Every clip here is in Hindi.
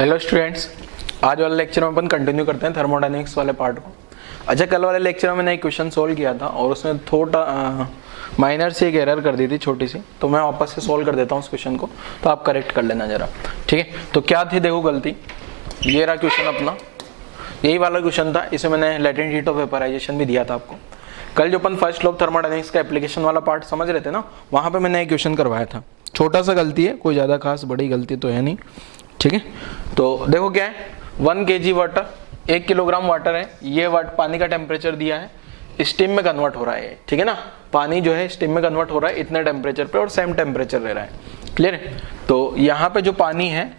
हेलो स्टूडेंट्स, आज वाले लेक्चर में अपन कंटिन्यू करते हैं थर्मोडायनेमिक्स वाले पार्ट को। अच्छा, कल वाले लेक्चर में मैंने एक क्वेश्चन सोल्व किया था और उसमें थोड़ा माइनर सी एक एरर कर दी थी, छोटी सी, तो मैं वापस से सोल्व कर देता हूँ उस क्वेश्चन को, तो आप करेक्ट कर लेना जरा। ठीक है, तो क्या थी देखो गलती, ये रहा क्वेश्चन अपना, यही वाला क्वेश्चन था। इसमें मैंने लेटेंट हीट ऑफ वेपराइजेशन भी दिया था आपको। कल जो अपन फर्स्ट लॉ ऑफ थर्मोडायनेमिक्स का एप्लीकेशन वाला पार्ट समझ रहे थे ना, वहाँ पे मैंने एक क्वेश्चन करवाया था। छोटा सा गलती है, कोई ज़्यादा खास बड़ी गलती तो है नहीं। ठीक है, तो देखो क्या है, 1 kg वाटर, 1 किलोग्राम वाटर है, ये पानी का टेम्परेचर दिया है, स्टीम में कन्वर्ट हो रहा है। ठीक है ना, पानी जो है स्टीम में कन्वर्ट हो रहा है इतने टेम्परेचर पे और सेम टेम्परेचर ले रहा है। क्लियर है? तो यहाँ पे जो पानी है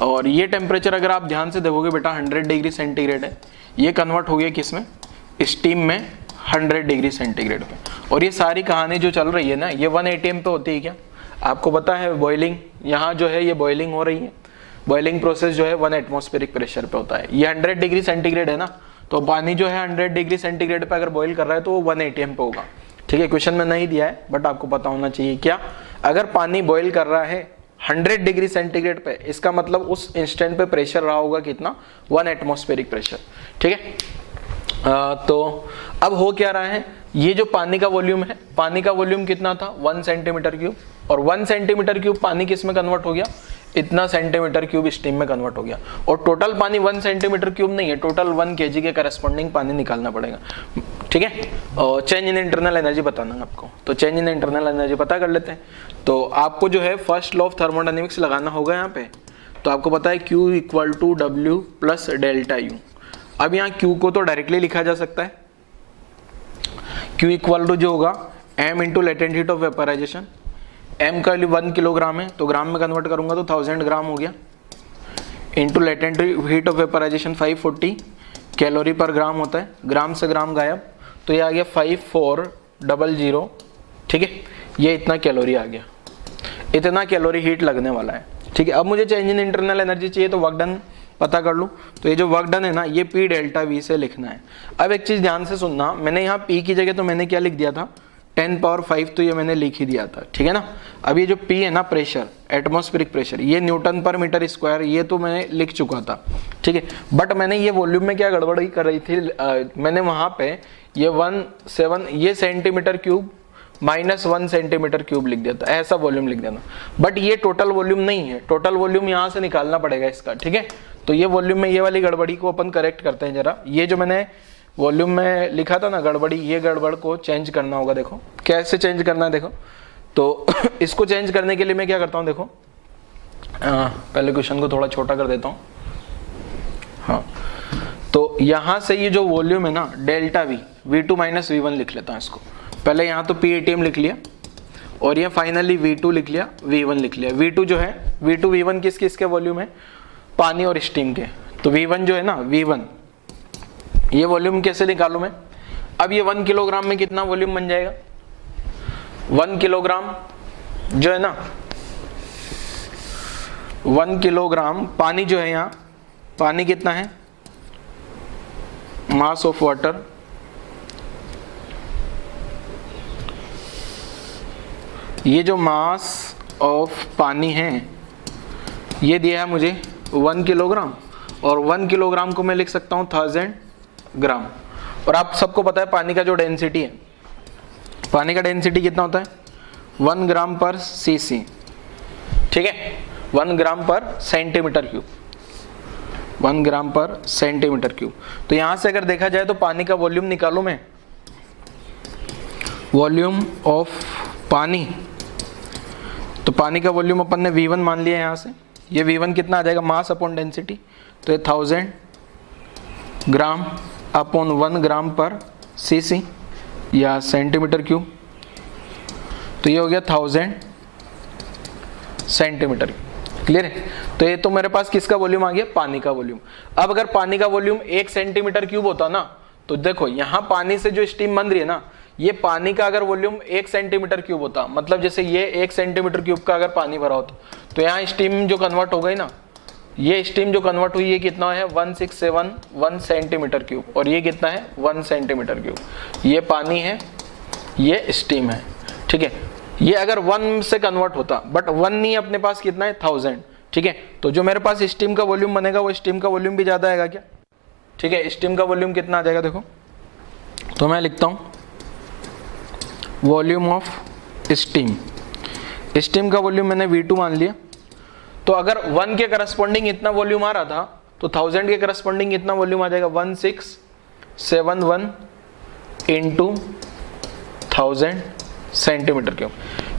और ये टेम्परेचर अगर आप ध्यान से देखोगे बेटा 100 डिग्री सेंटीग्रेड है, ये कन्वर्ट हो गया किसमें, स्टीम में 100 डिग्री सेंटीग्रेड पे। और ये सारी कहानी जो चल रही है ना, ये 1 atm पे होती है क्या, आपको पता है? बॉइलिंग, यहाँ जो है ये बॉइलिंग हो रही है, बॉइलिंग प्रोसेस जो है 1 एटमॉस्फेरिक प्रेशर पे होता है। ये 100 डिग्री सेंटीग्रेड है ना, तो पानी जो है 100 डिग्री सेंटीग्रेड पे अगर बॉइल कर रहा है तो वो 1 atm पे होगा। ठीक है, क्वेश्चन में नहीं दिया है बट आपको पता होना चाहिए। क्या, अगर पानी बॉइल कर रहा है 100 डिग्री सेंटीग्रेड पे, इसका मतलब उस इंस्टेंट पे प्रेशर रहा होगा कितना, 1 एटमॉस्फेरिक प्रेशर। ठीक है, तो अब हो क्या रहा है, ये जो पानी का वॉल्यूम है, पानी का वॉल्यूम कितना था 1 सेंटीमीटर क्यूब, और 1 सेंटीमीटर क्यूब पानी किस में कन्वर्ट हो गया, इतना सेंटीमीटर क्यूब स्टीम में कन्वर्ट हो गया। और टोटल पानी 1 सेंटीमीटर क्यूब नहीं है, टोटल 1 kg के करस्पॉन्डिंग पानी निकालना पड़ेगा। ठीक है, और चेंज इन इंटरनल एनर्जी बताना आपको, तो चेंज इन इंटरनल एनर्जी पता कर लेते हैं। तो आपको जो है फर्स्ट लॉ ऑफ थर्मोडायनेमिक्स लगाना होगा यहाँ पे। तो आपको पता है Q = W + ΔU। अब यहाँ Q को तो डायरेक्टली लिखा जा सकता है, Q = जो होगा M × latent heat of vaporization. M का 1 किलोग्राम है, तो ग्राम में कन्वर्ट करूंगा तो 1000 ग्राम हो गया, into latent heat of vaporization 540 calorie per gram होता है, ग्राम से ग्राम गायब, तो ये आ गया 5400। ठीक है, ये इतना कैलोरी आ गया, इतना कैलोरी हीट लगने वाला है। ठीक है, अब मुझे चेंज इन इंटरनल एनर्जी चाहिए, तो वर्क डन पता कर लूँ। तो ये जो वर्क डन है ना, ये P ΔV से लिखना है। अब एक चीज ध्यान से सुनना, मैंने यहाँ P की जगह तो मैंने क्या लिख दिया था, 10⁵ तो ये मैंने लिख ही दिया था। ठीक है ना, अब ये जो P है ना, प्रेशर, एटमॉस्फेरिक प्रेशर, ये न्यूटन पर मीटर स्क्वायर, ये तो मैंने लिख चुका था। ठीक है, बट मैंने ये वॉल्यूम में क्या गड़बड़ी कर रही थी, मैंने वहां पे ये 17 ये सेंटीमीटर क्यूब -1 सेंटीमीटर क्यूब लिख दिया था, ऐसा वॉल्यूम लिख दिया था। बट ये टोटल वॉल्यूम नहीं है, टोटल वॉल्यूम यहाँ से निकालना पड़ेगा इसका। ठीक है, तो ये वॉल्यूम में ये वाली गड़बड़ी को अपन करेक्ट करते हैं जरा। ये जो मैंने वॉल्यूम में लिखा था ना गड़बड़ी, ये गड़बड़ को चेंज करना होगा। देखो कैसे चेंज करना है, देखो तो इसको चेंज करने के लिए मैं क्या करता हूँ, देखो पहले क्वेश्चन को थोड़ा छोटा कर देता हूँ। हाँ, तो यहाँ से ये जो वॉल्यूम है ना, ΔV, V2 - V1 लिख लेता हूँ इसको। पहले यहाँ तो P atm लिख लिया, और ये फाइनली V2 लिख लिया, V1 लिख लिया। V2 जो है, V2 V1 किस किस के वॉल्यूम है, पानी और स्टीम के। तो V1 जो है ना, V1, ये वॉल्यूम कैसे निकालूं मैं, अब ये 1 किलोग्राम में कितना वॉल्यूम बन जाएगा, 1 किलोग्राम जो है ना, 1 किलोग्राम पानी जो है, यहाँ पानी कितना है, मास ऑफ वाटर, ये जो मास ऑफ पानी है ये दिया है मुझे 1 किलोग्राम, और 1 किलोग्राम को मैं लिख सकता हूँ 1000 ग्राम। और आप सबको पता है पानी का जो डेंसिटी है, पानी का डेंसिटी कितना होता है, 1 ग्राम पर cc। ठीक है, 1 ग्राम पर सेंटीमीटर क्यूब, 1 ग्राम पर सेंटीमीटर क्यूब। तो यहां से अगर देखा जाए तो पानी का वॉल्यूम निकालू मैं, वॉल्यूम ऑफ पानी, तो पानी का वॉल्यूम अपन ने V1 मान लिया यहाँ से। ये V1 कितना आ जाएगा, मास अपॉन डेंसिटी, तो ये 1000 ग्राम अपॉन 1 ग्राम पर cc या सेंटीमीटर क्यूब, तो ये हो गया 1000 सेंटीमीटर। क्लियर है? तो ये तो मेरे पास किसका वॉल्यूम आ गया, पानी का वॉल्यूम। अब अगर पानी का वॉल्यूम 1 सेंटीमीटर क्यूब होता ना, तो देखो यहाँ पानी से जो स्टीम बन रही है ना, ये पानी का अगर वॉल्यूम 1 सेंटीमीटर क्यूब होता, मतलब जैसे ये 1 सेंटीमीटर क्यूब का अगर पानी भरा होता, तो यहाँ स्टीम जो कन्वर्ट हो गई ना, ये स्टीम जो कन्वर्ट हुई, ये कितना है 1671 सेंटीमीटर क्यूब, और ये कितना है 1 सेंटीमीटर क्यूब। ये पानी है, ये स्टीम है। ठीक है, ये अगर 1 से कन्वर्ट होता, बट 1 नहीं, अपने पास कितना है 1000। ठीक है। तो जो मेरे पास स्टीम का वॉल्यूम बनेगा वो स्टीम का वॉल्यूम भी ज़्यादा आएगा क्या, ठीक है। स्टीम का वॉल्यूम कितना आ जाएगा देखो, तो मैं लिखता हूँ वॉल्यूम ऑफ स्टीम। स्टीम का वॉल्यूम मैंने V2 मान लिया। तो अगर 1 के करस्पॉन्डिंग इतना वॉल्यूम आ रहा था तो 1000 के करस्पॉन्डिंग इतना वॉल्यूम आ जाएगा 1671 इंटू 1000 सेंटीमीटर क्यूब।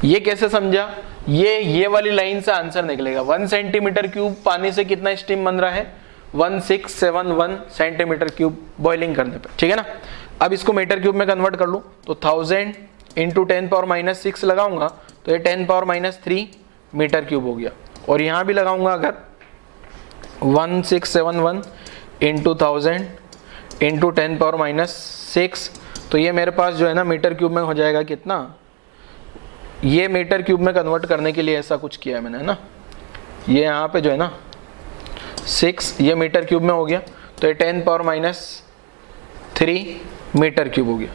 ये कैसे समझा, ये वाली लाइन से आंसर निकलेगा। 1 सेंटीमीटर क्यूब पानी से कितना स्टीम बन रहा है, 1671 सेंटीमीटर क्यूब बॉइलिंग करने पे, ठीक है ना। अब इसको मीटर क्यूब में कन्वर्ट कर लूँ तो 1000 इंटू 10⁻6 लगाऊंगा तो ये 10⁻3 मीटर क्यूब हो गया। और यहाँ भी लगाऊंगा अगर 1671 इंटू 1000 इंटू 10⁻6 तो ये मेरे पास जो है ना मीटर क्यूब में हो जाएगा कितना, ये मीटर क्यूब में कन्वर्ट करने के लिए ऐसा कुछ किया है मैंने, है ना। ये यहाँ पे जो है ना 6 ये मीटर क्यूब में हो गया तो ये 10⁻3 मीटर क्यूब हो गया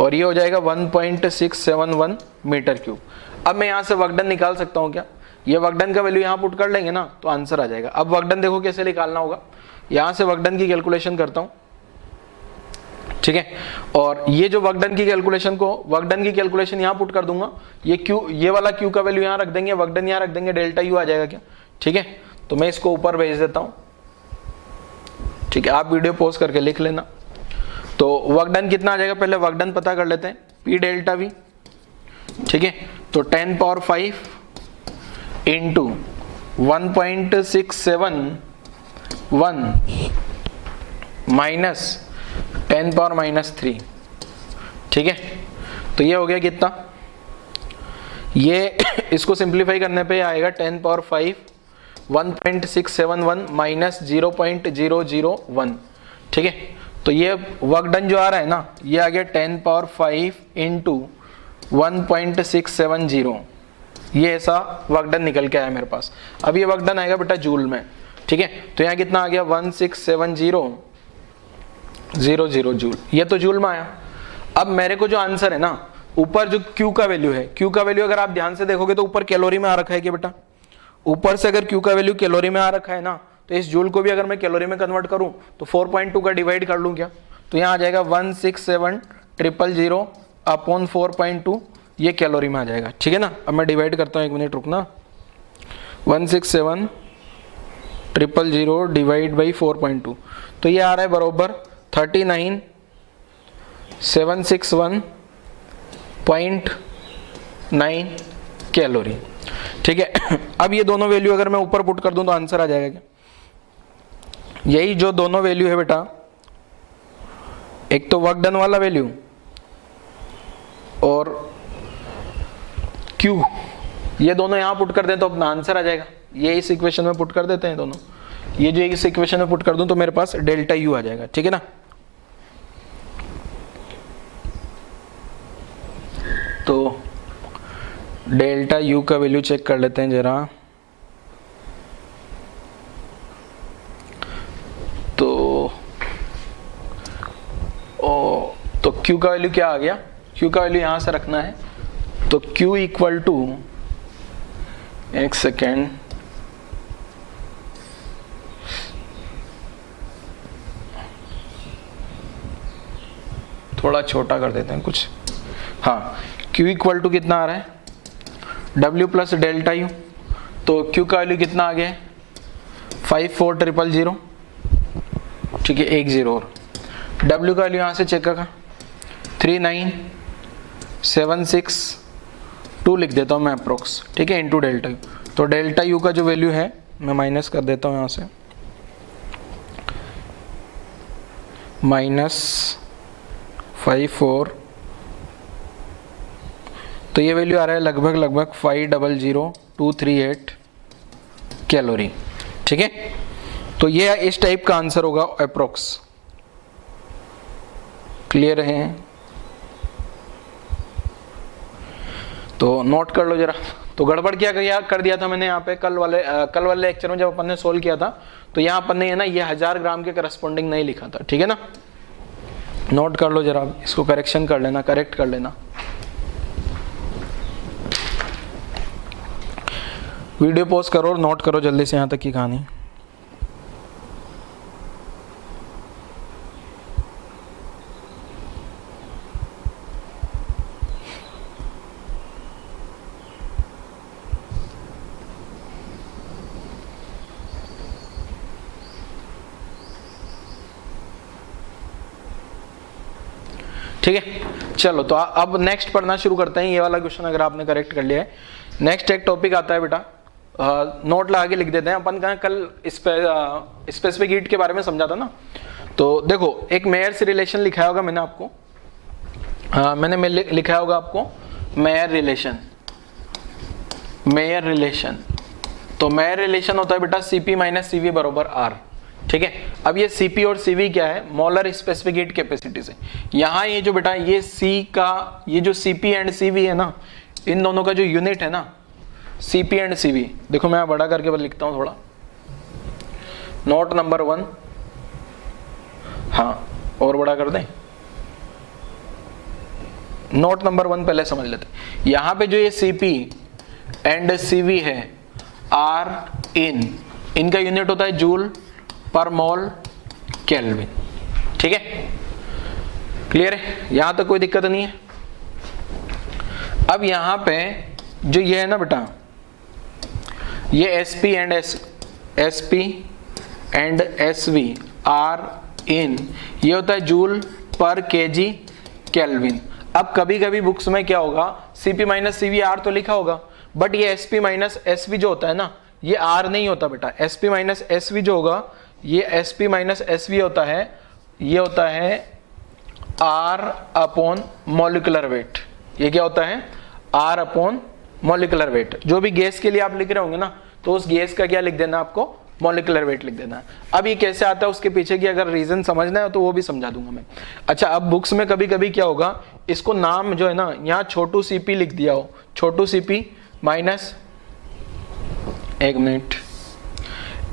और ये हो जाएगा 1.671 मीटर क्यूब। अब मैं यहाँ से वर्क डन निकाल सकता हूँ क्या, ये वर्क डन का वैल्यू यहाँ पुट कर लेंगे ना तो आंसर आ जाएगा। अब वर्क डन देखो कैसे निकालना होगा, यहाँ से वर्क डन की कैलकुलेशन करता हूँ, ठीक है। और ये जो वर्क डन की कैलकुलेशन यहाँ पुट कर दूंगा, ये वाला क्यू का वैल्यू यहाँ रख देंगे, वर्क डन यहाँ रख देंगे, डेल्टा यू आ जाएगा क्या, ठीक है। तो मैं इसको ऊपर भेज देता हूँ, ठीक है। आप वीडियो पॉज करके लिख लेना। तो वर्क डन कितना आ जाएगा, पहले वर्क डन पता कर लेते हैं, P डेल्टा V, ठीक है। तो 10⁻5 इंटू 1.671 माइनस 10⁻3, ठीक है। तो ये हो गया कितना, ये इसको सिंप्लीफाई करने पे आएगा 10⁻5 1.671 माइनस 0.001, ठीक है। तो ये वर्क डन जो आ रहा है ना ये आ गया 10⁻5 इंटू 1.670, ये ऐसा वर्क डन निकल के आया मेरे पास। अब ये वर्क डन आएगा बेटा जूल में, ठीक है। तो यहाँ कितना आ गया 167000 जूल, ये तो जूल में आया। अब मेरे को जो आंसर है ना, ऊपर जो Q का वैल्यू है, Q का वैल्यू अगर आप ध्यान से देखोगे तो ऊपर कैलोरी में आ रखा है कि बेटा, ऊपर से अगर Q का वैल्यू कैलोरी में आ रखा है ना तो इस जूल को भी अगर मैं कैलोरी में कन्वर्ट करूं तो 4.2 का डिवाइड कर लूं क्या, तो यहाँ आ जाएगा 167000 अपॉन 4.2, ये कैलोरी में आ जाएगा, ठीक है ना। अब मैं डिवाइड करता हूँ, 1 मिनट रुकना। 167000 डिवाइड बाई 4.2 तो ये आ रहा है बरोबर 39761.9 कैलोरी, ठीक है। अब ये दोनों वैल्यू अगर मैं ऊपर पुट कर दूं तो आंसर आ जाएगा क्या, यही जो दोनों वैल्यू है बेटा, एक तो वर्क डन वाला वैल्यू और Q, ये दोनों यहां पुट कर दें तो अपना आंसर आ जाएगा। ये इस इक्वेशन में पुट कर देते हैं दोनों, ये जो इस इक्वेशन में पुट कर दूं तो मेरे पास डेल्टा U आ जाएगा, ठीक है ना। तो डेल्टा U का वैल्यू चेक कर लेते हैं जरा। तो Q का वैल्यू क्या आ गया, Q का वैल्यू यहां से रखना है। तो Q इक्वल टू, एक सेकेंड, थोड़ा छोटा कर देते हैं कुछ, हाँ। Q इक्वल टू कितना आ रहा है, W प्लस डेल्टा U। तो Q का वैल्यू कितना आ गया है 54000, ठीक है, 1 0 और W का वैल्यू यहाँ से चेक करा 39762 लिख देता हूँ मैं अप्रोक्स, ठीक है, इंटू डेल्टा U। तो डेल्टा U का जो वैल्यू है मैं माइनस कर देता हूँ यहाँ से, -54, तो ये वैल्यू आ रहा है लगभग 500238 कैलोरी, ठीक है। तो ये इस टाइप का आंसर होगा अप्रोक्स। क्लियर है, तो नोट कर लो जरा। तो गड़बड़ क्या कर दिया था मैंने यहाँ पे कल वाले लेक्चर में जब अपन ने सोल्व किया था, तो यहाँ अपन ने ना ये 1000 ग्राम के करस्पॉन्डिंग नहीं लिखा था, ठीक है ना। नोट कर लो जरा, इसको करेक्ट कर लेना। वीडियो पॉज करो और नोट करो जल्दी से यहाँ तक की कहानी। ठीक है, चलो तो अब नेक्स्ट पढ़ना शुरू करते हैं। ये वाला क्वेश्चन अगर आपने करेक्ट कर लिया है, नेक्स्ट एक टॉपिक आता है बेटा, नोट लगा के लिख देते हैं अपन। कल स्पेसिफिक हीट के बारे में समझा था ना, तो देखो एक मेयर रिलेशन लिखा होगा मैंने आपको, मैंने लिखा होगा आपको मेयर रिलेशन। मेयर रिलेशन, तो मेयर रिलेशन होता है बेटा Cp माइनस Cv बरोबर R। ठीक है, अब ये Cp और Cv क्या है, मोलर स्पेसिफिक हीट कैपेसिटी से। यहाँ ये जो बेटा ये C का, ये जो Cp एंड Cv है ना, इन दोनों का जो यूनिट है ना Cp एंड Cv, देखो मैं बड़ा करके बस लिखता हूँ थोड़ा, नोट नंबर 1, हाँ और बड़ा कर दें, नोट नंबर 1 पहले समझ लेते। यहाँ पे जो ये Cp एंड Cv है R इनका यूनिट होता है जूल पर मोल केल्विन। ठीक है, क्लियर है, यहां तक कोई दिक्कत नहीं है। अब यहां पे जो ये है ना बेटा, ये Sp एंड Sv R इन, ये होता है जूल पर केजी केल्विन। अब कभी कभी बुक्स में क्या होगा, Cp माइनस Cv R तो लिखा होगा, बट ये Sp माइनस Sv जो होता है ना, ये R नहीं होता बेटा। Sp माइनस Sv जो होगा, ये Sp माइनस Sv होता है, ये होता है R अपॉन मॉलिक्यूलर वेट। ये क्या होता है, R अपॉन मॉलिक्यूलर वेट। जो भी गैस के लिए आप लिख रहे होंगे ना, तो उस गैस का क्या लिख देना आपको, मॉलिक्यूलर वेट लिख देना है। अब ये कैसे आता है उसके पीछे की अगर रीजन समझना है तो वो भी समझा दूंगा मैं। अच्छा, अब बुक्स में कभी कभी क्या होगा, इसको नाम जो है ना, यहाँ छोटू Cp लिख दिया हो, छोटू Cp माइनस, एक मिनट,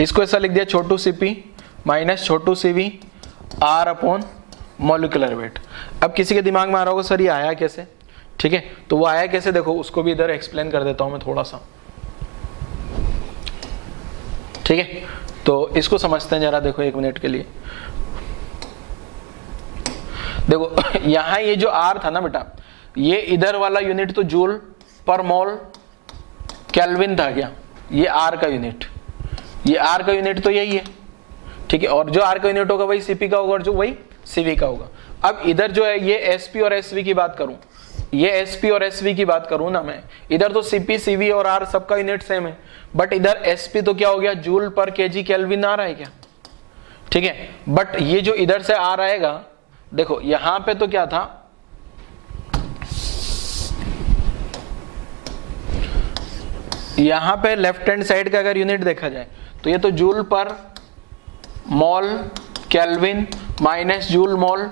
इसको ऐसा लिख दिया छोटू Cp माइनस छोटू Cv R upon molecular weight. अब किसी के दिमाग में आ रहा होगा सर ये आया कैसे, ठीक है, तो वो आया कैसे, देखो उसको भी इधर एक्सप्लेन कर देता हूं मैं थोड़ा सा। ठीक है, तो इसको समझते हैं जरा, देखो एक मिनट के लिए। देखो यहां ये जो R था ना बेटा, ये इधर वाला यूनिट तो जूल पर मोल केल्विन था क्या, ये R का यूनिट, ये R का यूनिट तो यही है। ठीक है, और जो R का यूनिट होगा वही Cp का होगा और जो वही Cv का होगा। अब इधर जो है ये Sp और Sv की बात करूं, ये Sp और Sv की बात करूं ना मैं, इधर तो Cp Cv और R सबका यूनिट सेम है, बट इधर Sp तो क्या हो गया, जूल पर केजी केल्विन आ रहा है क्या। ठीक है, बट ये जो इधर से R आएगा, देखो यहां पे तो क्या था, यहां पे लेफ्ट हैंड साइड का अगर यूनिट देखा जाए तो ये तो जूल पर मोल kelvin minus joule mole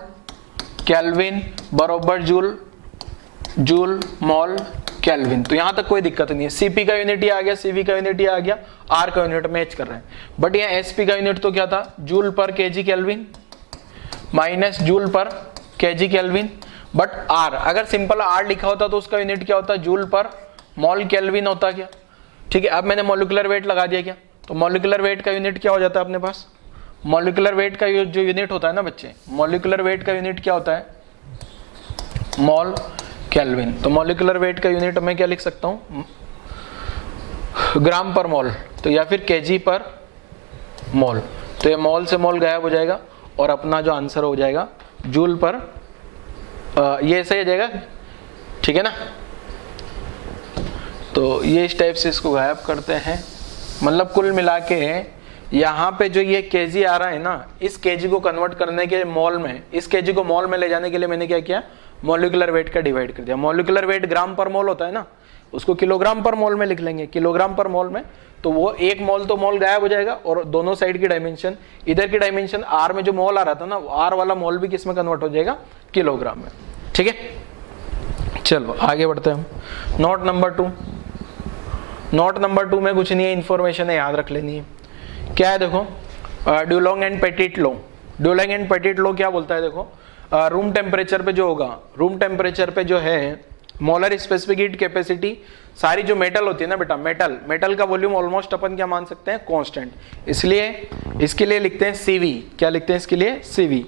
kelvin बरोबर जूल मोल केल्विन। तो यहां तक कोई दिक्कत नहीं है। Cp का यूनिट ही आ गया, Cv का यूनिट ही आ गया, R का यूनिट मैच कर रहे हैं। बट यहाँ Sp का यूनिट तो क्या था, जूल पर केजी केल्विन माइनस जूल पर केजी केल्विन। बट R अगर सिंपल R लिखा होता तो उसका यूनिट क्या होता, जूल पर मोल केल्विन होता क्या। ठीक है, अब मैंने मॉलिक्यूलर वेट लगा दिया क्या, तो मॉलिक्यूलर वेट का यूनिट क्या हो जाता है अपने पास, मॉलिक्यूलर वेट का जो यूनिट होता है ना बच्चे, मॉलिक्यूलर वेट का यूनिट क्या होता है, मोल केल्विन। तो मॉलिक्यूलर वेट का यूनिट मैं क्या लिख सकता हूं, ग्राम पर मोल, तो या फिर केजी पर मोल। तो ये मोल से मोल गायब हो जाएगा और अपना जो आंसर हो जाएगा जूल पर, ये सही हो जाएगा। ठीक है ना, तो ये इस टाइप से इसको गायब करते हैं। मतलब कुल मिला के यहाँ पे जो ये केजी आ रहा है ना, इस केजी को कन्वर्ट करने के मोल में, इस केजी को मोल में ले जाने के लिए मैंने क्या किया, मॉलिक्यूलर वेट का डिवाइड कर दिया। मॉलिक्यूलर वेट ग्राम पर मोल होता है ना, उसको किलोग्राम पर मोल में लिख लेंगे, किलोग्राम पर मोल में, तो वो एक मोल तो मोल गायब हो जाएगा और दोनों साइड की डायमेंशन, इधर की डायमेंशन R में जो मोल आ रहा था ना, R वाला मोल भी किस में कन्वर्ट हो जाएगा, किलोग्राम में। ठीक है, चलो आगे बढ़ते हैं हम। नोट नंबर 2, नोट नंबर 2 में कुछ नहीं है, इंफॉर्मेशन है, याद रख लेनी है। क्या है देखो, Dulong and Petit law. Dulong and Petit law क्या बोलता है, देखो रूम टेम्परेचर पे जो होगा, रूम टेम्परेचर पे जो है मोलर स्पेसिफिक हीट कैपेसिटी, सारी जो मेटल होती है ना बेटा, मेटल का वॉल्यूम ऑलमोस्ट अपन क्या मान सकते हैं, कांस्टेंट, इसलिए इसके लिए लिखते हैं CV। क्या लिखते हैं इसके लिए, CV।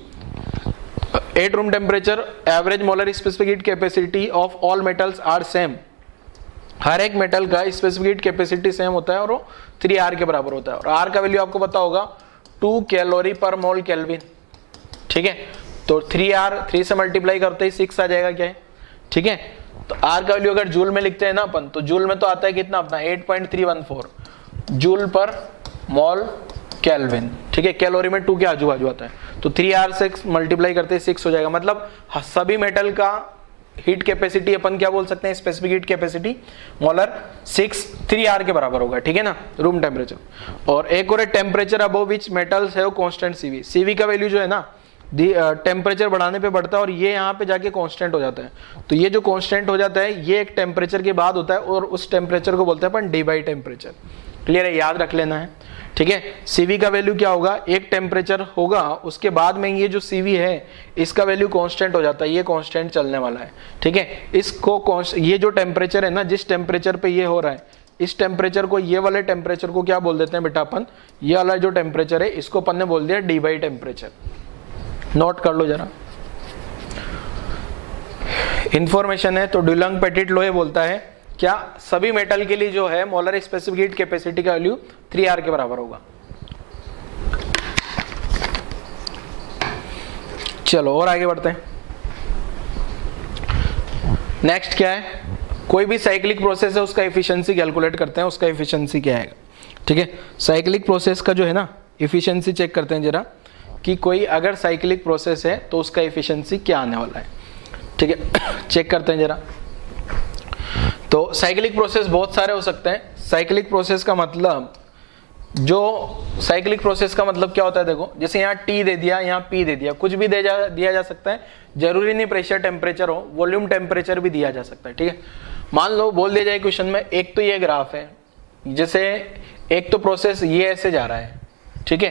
At room temperature average molar specific heat capacity of all metals are same, हर एक मेटल का स्पेसिफिक हीट कैपेसिटी सेम होता है और वो 3R के बराबर होता है, और R का वैल्यू आपको पता होगा 2 कैलोरी पर मोल केल्विन। ठीक है, तो 3R 3 से मल्टीप्लाई करते ही 6 आ जाएगा, क्या है, ठीक है। तो R का वैल्यू अगर जूल में लिखते हैं ना अपन, तो जूल में तो आता है कितना अपना 8.314 जूल पर मोल केल्विन। ठीक है, कैलोरी में 2 के आजू बाजू आता है, तो 3R से मल्टीप्लाई करते ही 6 हो जाएगा। मतलब सभी मेटल का हीट कैपेसिटी अपन क्या बोल सकते हैं, specific heat capacity molar 3R के बराबर होगा। ठीक है ना, रूम टेम्परेचर। और एक और temperature above which metals have constant CV। CV का वैल्यू जो है ना टेम्परेचर बढ़ाने पे बढ़ता है और ये यहाँ पे जाके कांस्टेंट हो जाता है। तो ये जो कांस्टेंट हो जाता है ये एक टेम्परेचर के बाद होता है और उस टेम्परेचर को बोलते हैं अपन डी बाई टेम्परेचर। क्लियर है, याद रख लेना है। ठीक है, CV का वैल्यू क्या होगा, एक टेम्परेचर होगा उसके बाद में ये जो CV है इसका वैल्यू कांस्टेंट हो जाता है, ये कांस्टेंट चलने वाला है। ठीक है, इसको ये जो टेम्परेचर है ना, जिस टेम्परेचर पे ये हो रहा है, इस टेम्परेचर को, ये वाले टेम्परेचर को क्या बोल देते हैं बेटा अपन, ये वाला जो टेम्परेचर है इसको अपन ने बोल दिया डी बाई टेम्परेचर। नोट कर लो जरा, इंफॉर्मेशन है। तो डुलंग पेटिट लोए बोलता है क्या सभी मेटल के लिए जो है मोलर स्पेसिफिक हीट कैपेसिटी का वैल्यू 3R के बराबर होगा। चलो और आगे बढ़ते हैं। नेक्स्ट क्या है, कोई भी साइक्लिक प्रोसेस है उसका एफिशिएंसी कैलकुलेट करते हैं, उसका एफिशिएंसी क्या है। ठीक है, साइक्लिक प्रोसेस का जो है ना एफिशिएंसी चेक करते हैं जरा, कि कोई अगर साइक्लिक प्रोसेस है तो उसका एफिशिएंसी क्या आने वाला है। ठीक है, चेक करते हैं जरा। तो साइक्लिक प्रोसेस बहुत सारे हो सकते हैं। साइक्लिक प्रोसेस का मतलब, जो साइक्लिक प्रोसेस का मतलब क्या होता है, देखो जैसे यहाँ T दे दिया, यहाँ P दे दिया, कुछ भी दिया जा सकता है, जरूरी नहीं प्रेशर टेम्परेचर हो, वॉल्यूम टेम्परेचर भी दिया जा सकता है। ठीक है, मान लो बोल दिया जाए क्वेश्चन में, एक तो ये ग्राफ है, जैसे एक तो प्रोसेस ये ऐसे जा रहा है, ठीक है,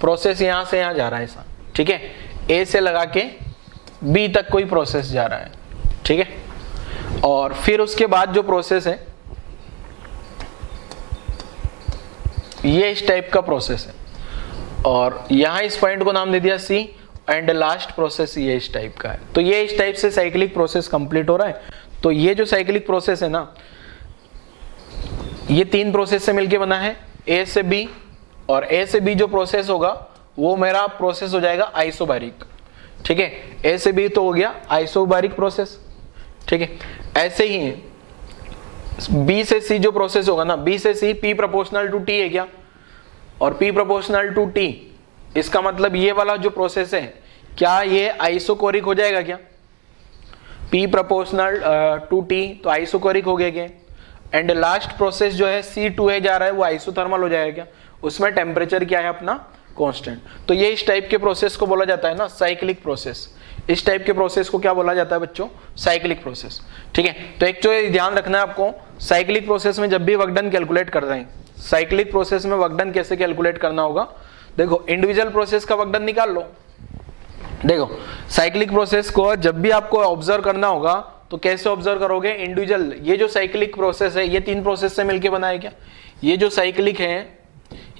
प्रोसेस यहाँ से यहाँ जा रहा है ऐसा, ठीक है, A से लगा के B तक कोई प्रोसेस जा रहा है, ठीक है, और फिर उसके बाद जो प्रोसेस है ये इस टाइप का प्रोसेस है, और यहां इस पॉइंट को नाम दे दिया C, एंड लास्ट प्रोसेस ये इस टाइप का है। तो ये इस टाइप से साइक्लिक प्रोसेस कंप्लीट हो रहा है। तो ये जो साइक्लिक प्रोसेस है ना, ये 3 प्रोसेस से मिलके बना है, A से B, और A से B जो प्रोसेस होगा वो मेरा प्रोसेस हो जाएगा आइसोबारिक। ठीक है, A से B तो हो गया आइसोबारिक प्रोसेस। ठीक है, ऐसे ही B से C जो प्रोसेस होगा ना, B से C P proportional to T है क्या, और P प्रोपोर्शनल टू T, इसका मतलब ये वाला जो प्रोसेस है क्या ये आइसोकोरिक हो जाएगा क्या, P प्रोपोर्शनल टू T तो आइसोकोरिक हो गया क्या, एंड लास्ट प्रोसेस जो है C2A जा रहा है वो आइसोथर्मल हो जाएगा क्या, उसमें टेम्परेचर क्या है अपना कांस्टेंट। तो ये इस टाइप के प्रोसेस को बोला जाता है ना साइक्लिक प्रोसेस। इस टाइप के प्रोसेस को क्या बोला जाता है बच्चों, साइक्लिक प्रोसेस। ठीक है, तो एक तो ध्यान रखना है आपको, साइक्लिक प्रोसेस में जब भी वर्क डन कैलकुलेट कर रहे हैं, साइक्लिक प्रोसेस में वर्क डन कैसे कैलकुलेट करना होगा, देखो इंडिविजुअल प्रोसेस का वर्क डन निकाल लो। देखो साइक्लिक प्रोसेस को जब भी आपको ऑब्जर्व करना होगा तो कैसे ऑब्जर्व करोगे, इंडिविजुअल, ये जो साइक्लिक प्रोसेस है ये 3 प्रोसेस से मिलकर बना है क्या, ये जो साइक्लिक है,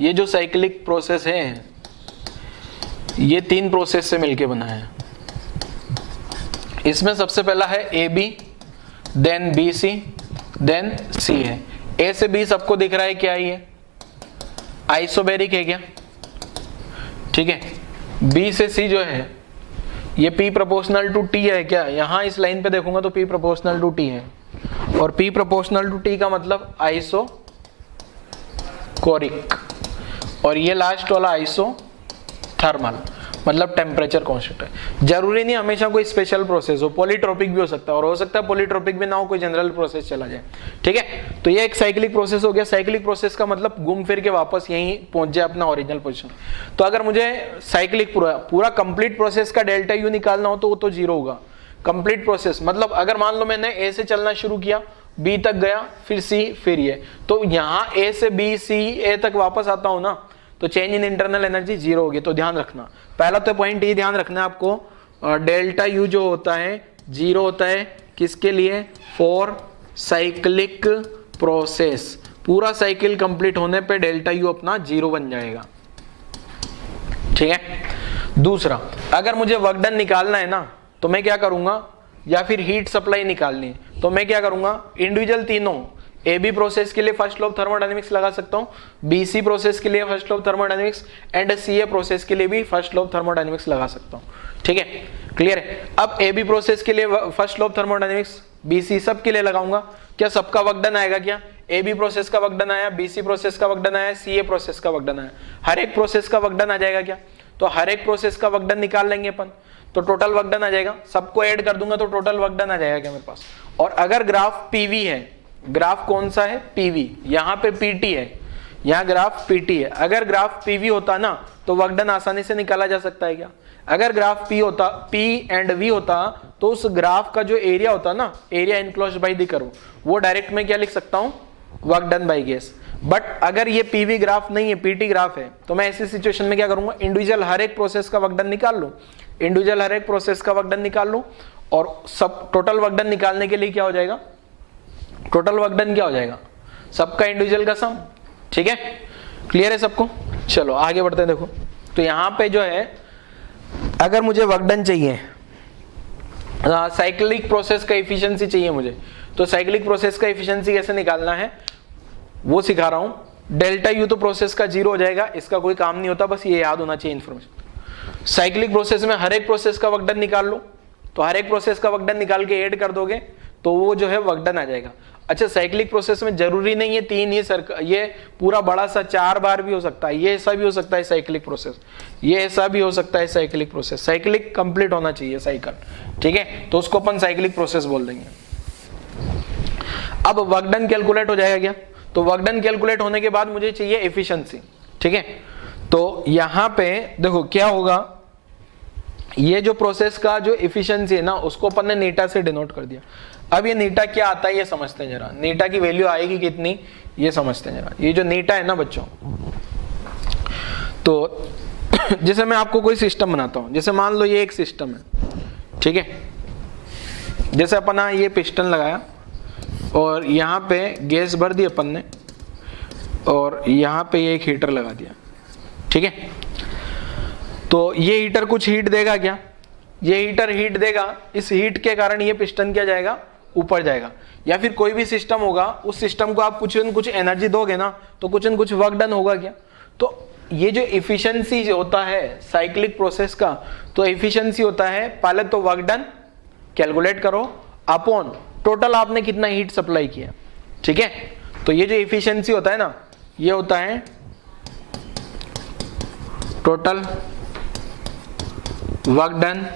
ये जो साइक्लिक प्रोसेस है ये 3 प्रोसेस से मिलकर बना है। इसमें सबसे पहला है AB, then BC, then C है। A से B सबको दिख रहा है क्या, ये आइसोबेरिक है क्या, ठीक है। B से C जो है ये P प्रोपोर्शनल टू T है क्या, यहां इस लाइन पे देखूंगा तो P प्रोपोर्शनल टू T है, और P प्रोपोर्शनल टू T का मतलब आइसोकोरिक, और ये लास्ट वाला आइसोथर्मल, मतलब टेम्परेचर कांस्टेंट है। जरूरी नहीं हमेशा कोई स्पेशल प्रोसेस हो, पॉलीट्रोपिक भी हो सकता है, और हो सकता है पॉलीट्रोपिक भी ना हो, कोई जनरल प्रोसेस चला जाए। ठीक है, तो ये एक साइक्लिक प्रोसेस हो गया। साइक्लिक प्रोसेस का मतलब घूम फिर के वापस यहीं पहुंच जाए अपना ओरिजिनल पोजीशन। तो अगर मुझे साइक्लिक पूरा कंप्लीट प्रोसेस का डेल्टा यू निकालना हो तो वो तो 0 होगा। कंप्लीट प्रोसेस मतलब अगर मान लो मैंने A से चलना शुरू किया, B तक गया, फिर C, फिर ये, तो यहाँ A से B, C, A तक वापस आता हूं ना, तो चेंज इन इंटरनल एनर्जी 0 होगी। तो ध्यान रखना, पहला तो पॉइंट ये ध्यान रखना है आपको, डेल्टा यू जो होता है 0 होता है किसके लिए? For cyclic process. पूरा साइकिल कंप्लीट होने पे डेल्टा यू अपना 0 बन जाएगा। ठीक है। दूसरा, अगर मुझे वर्क डन निकालना है ना तो मैं क्या करूंगा, या फिर हीट सप्लाई निकालनी है तो मैं क्या करूंगा, इंडिविजुअल तीनों ए बी प्रोसेस के लिए फर्स्ट लॉ ऑफ थर्मोडायनेमिक्स लगा सकता हूँ, बी सी प्रोसेस के लिए first law of thermodynamics and C A process के लिए भी फर्स्ट लॉ ऑफ थर्मोडायनेमिक्स लगा सकता हूँ। ठीक है, क्लियर है। अब ए बी प्रोसेस के लिए first law of thermodynamics, B C सब के लिए लगाऊंगा। क्या सबका वर्क डन आएगा? क्या ए बी प्रोसेस का वर्क डन आया, बी सी प्रोसेस का वर्क डन आया, सी ए प्रोसेस का वर्क डन आया, हर एक प्रोसेस का वर्क डन आ जाएगा क्या? तो हर एक प्रोसेस का वर्क डन निकाल लेंगे अपन, तो टोटल वर्क डन आ जाएगा। सबको ऐड कर दूंगा तो टोटल वर्क डन आ जाएगा क्या मेरे पास? और अगर ग्राफ पीवी है, ग्राफ कौन सा है? पीवी। यहाँ पे पीटी है, यहाँ ग्राफ पीटी है। अगर ग्राफ पीवी होता ना तो वर्क डन आसानी से निकाला जा सकता है क्या? अगर ग्राफ पी होता, पी एंड वी होता, तो उस ग्राफ का जो एरिया होता ना, area enclosed by the curve, वो डायरेक्ट में क्या लिख सकता हूँ? Work done by gas. But अगर ये पीवी ग्राफ नहीं है, पीटी ग्राफ है, तो मैं ऐसी सिचुएशन में क्या करूंगा, इंडिविजुअल हर एक प्रोसेस का वर्क डन निकाल लूं, इंडिविजुअल हर एक प्रोसेस का वर्क डन निकाल लूं, और सब टोटल वर्क डन निकालने के लिए क्या हो जाएगा, टोटल वर्क डन क्या हो जाएगा, सबका इंडिविजुअल का सम। ठीक है, क्लियर है सबको? चलो आगे बढ़ते हैं। देखो तो यहाँ पे जो है, अगर मुझे वर्क डन चाहिए, साइक्लिक प्रोसेस का एफिशिएंसी चाहिए मुझे, तो साइक्लिक प्रोसेस का एफिशिएंसी कैसे निकालना है वो सिखा रहा हूं। डेल्टा यू तो प्रोसेस का 0 हो जाएगा, इसका कोई काम नहीं होता, बस ये याद होना चाहिए इन्फॉर्मेशन। साइक्लिक प्रोसेस में हर एक प्रोसेस का वर्क डन निकाल लो, तो हर एक प्रोसेस का वर्क डन निकाल के ऐड कर दोगे तो वो जो है वर्क डन आ जाएगा। अच्छा, साइक्लिक प्रोसेस में जरूरी नहीं है 3 ये पूरा बड़ा सा 4 बार भी हो सकता है, ये ऐसा भी हो सकता है साइक्लिक प्रोसेस, ये ऐसा भी हो सकता है साइक्लिक प्रोसेस। साइक्लिक कंप्लीट होना चाहिए साइकिल। ठीक है, तो उसको अपन साइक्लिक प्रोसेस बोल देंगे। अब वर्क डन कैलकुलेट हो जाएगा क्या? तो वर्क डन कैलकुलेट होने के बाद मुझे चाहिए एफिशिएंसी। ठीक है, तो यहां पे देखो क्या होगा, ये जो प्रोसेस का जो एफिशिएंसी है ना, उसको अपन ने नीटा से डिनोट कर दिया। अब ये नीटा क्या आता है ये समझते हैं जरा, नीटा की वैल्यू आएगी कितनी ये समझते हैं जरा। ये जो नीटा है ना बच्चों, तो जैसे मैं आपको कोई सिस्टम बनाता हूं, जैसे मान लो ये एक सिस्टम है। ठीक है, जैसे अपना ये पिस्टन लगाया और यहाँ पे गैस भर दी अपन ने, और यहाँ पे ये एक हीटर लगा दिया। ठीक है, तो ये हीटर कुछ हीट देगा क्या? ये हीटर हीट देगा, इस हीट के कारण ये पिस्टन क्या जाएगा, ऊपर जाएगा। या फिर कोई भी सिस्टम होगा, उस सिस्टम को आप कुछ न कुछ एनर्जी दोगे ना, तो कुछ न कुछ वर्क डन होगा क्या? तो ये जो इफिशियंसी जो होता है साइक्लिक प्रोसेस का, तो इफिशियंसी होता है पहले तो वर्क डन कैलकुलेट करो अपॉन टोटल आपने कितना हीट सप्लाई किया। ठीक है, तो ये जो इफिशियंसी होता है ना, ये होता है total work done,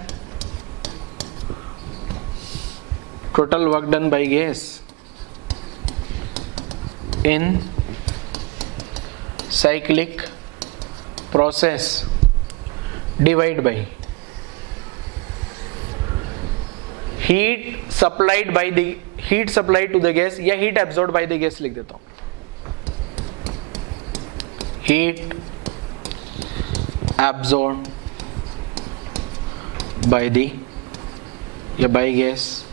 total work done by gas in cyclic process divide by heat supplied by the heat supplied to the gas, या heat absorb by the gas लिख देता हूं, हीट एब्जॉर्ब बाय द या by gas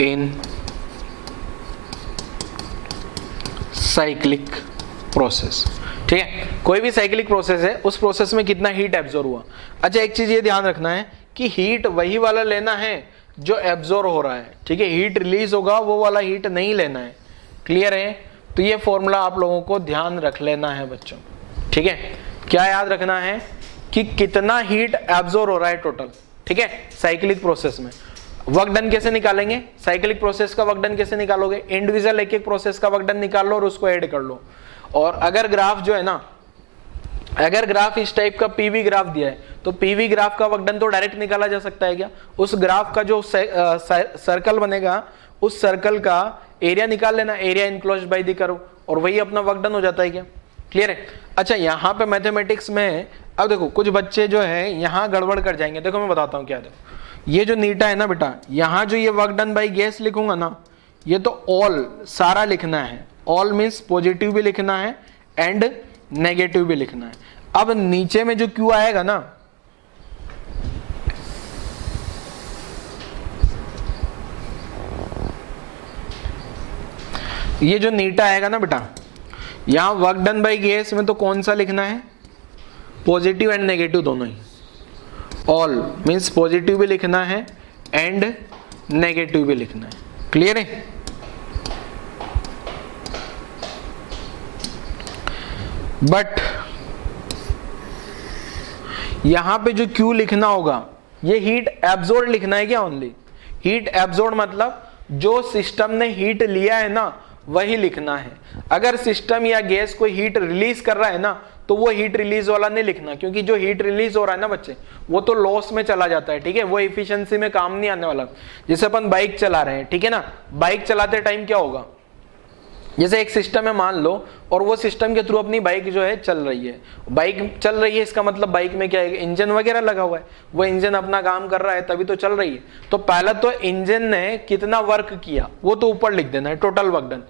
in cyclic process. ठीक है, कोई भी साइक्लिक प्रोसेस है, उस प्रोसेस में कितना हीट एब्जॉर्ब हुआ। अच्छा, एक चीज ये ध्यान रखना है कि हीट वही वाला लेना है जो एब्जॉर्ब हो रहा है। ठीक है, हीट रिलीज होगा वो वाला हीट नहीं लेना है। क्लियर है? तो ये फॉर्मूला आप लोगों को ध्यान रख लेना है बच्चों। ठीक है, क्या याद रखना है कि कितना हीट एब्जॉर्ब हो रहा है टोटल। ठीक है, साइक्लिक प्रोसेस में वर्क डन कैसे निकालेंगे, साइक्लिक प्रोसेस का वर्क डन कैसे निकालोगे, इंडिविजुअल एक एक प्रोसेस का वर्क डन निकाल लो और उसको ऐड कर लो। और अगर ग्राफ जो है ना, अगर ग्राफ इस टाइप का पीवी ग्राफ दिया है, तो पीवी ग्राफ का वर्क डन तो डायरेक्ट निकाला जा सकता है क्या? उस ग्राफ का जो सर्कल बनेगा, उस सर्कल का एरिया निकाल लेना, area enclosed by the curve, और वही अपना वर्क डन हो जाता है क्या? क्लियर है? अच्छा, यहाँ पे मैथमेटिक्स में अब देखो कुछ बच्चे जो है यहाँ गड़बड़ कर जाएंगे। देखो मैं बताता हूँ क्या। देखो ये जो नीटा है ना बेटा, यहाँ जो ये वर्क डन बाय गैस लिखूंगा ना, ये तो ऑल सारा लिखना है। ऑल मीन्स पॉजिटिव भी लिखना है एंड नेगेटिव भी लिखना है। अब नीचे में जो क्यू आएगा ना, ये जो नीटा आएगा ना बेटा, यहाँ वर्क डन बाई गैस में तो कौन सा लिखना है, पॉजिटिव एंड नेगेटिव दोनों ही। ऑल मीन्स पॉजिटिव भी लिखना है एंड नेगेटिव भी लिखना है। क्लियर है? बट यहां पे जो Q लिखना होगा, ये हीट एब्जॉर्ब लिखना है क्या ओनली? हीट एब्जॉर्ब मतलब जो सिस्टम ने हीट लिया है ना वही लिखना है। अगर सिस्टम या गैस कोई हीट रिलीज कर रहा है ना तो वो हीट रिलीज वाला नहीं लिखना, क्योंकि जो हीट रिलीज हो रहा है ना बच्चे वो तो लॉस में चला जाता है। ठीक है, वो एफिशिएंसी में काम नहीं आने वाला। जैसे अपन बाइक चला रहे हैं, ठीक है ना, बाइक चलाते टाइम क्या होगा, जैसे एक सिस्टम है मान लो, और वो सिस्टम के थ्रू अपनी बाइक जो है चल रही है। बाइक चल रही है इसका मतलब बाइक में क्या है, इंजन वगैरह लगा हुआ है, वो इंजन अपना काम कर रहा है तभी तो चल रही है। तो पहले तो इंजन ने कितना वर्क किया वो तो ऊपर लिख देना है, टोटल वर्क डन।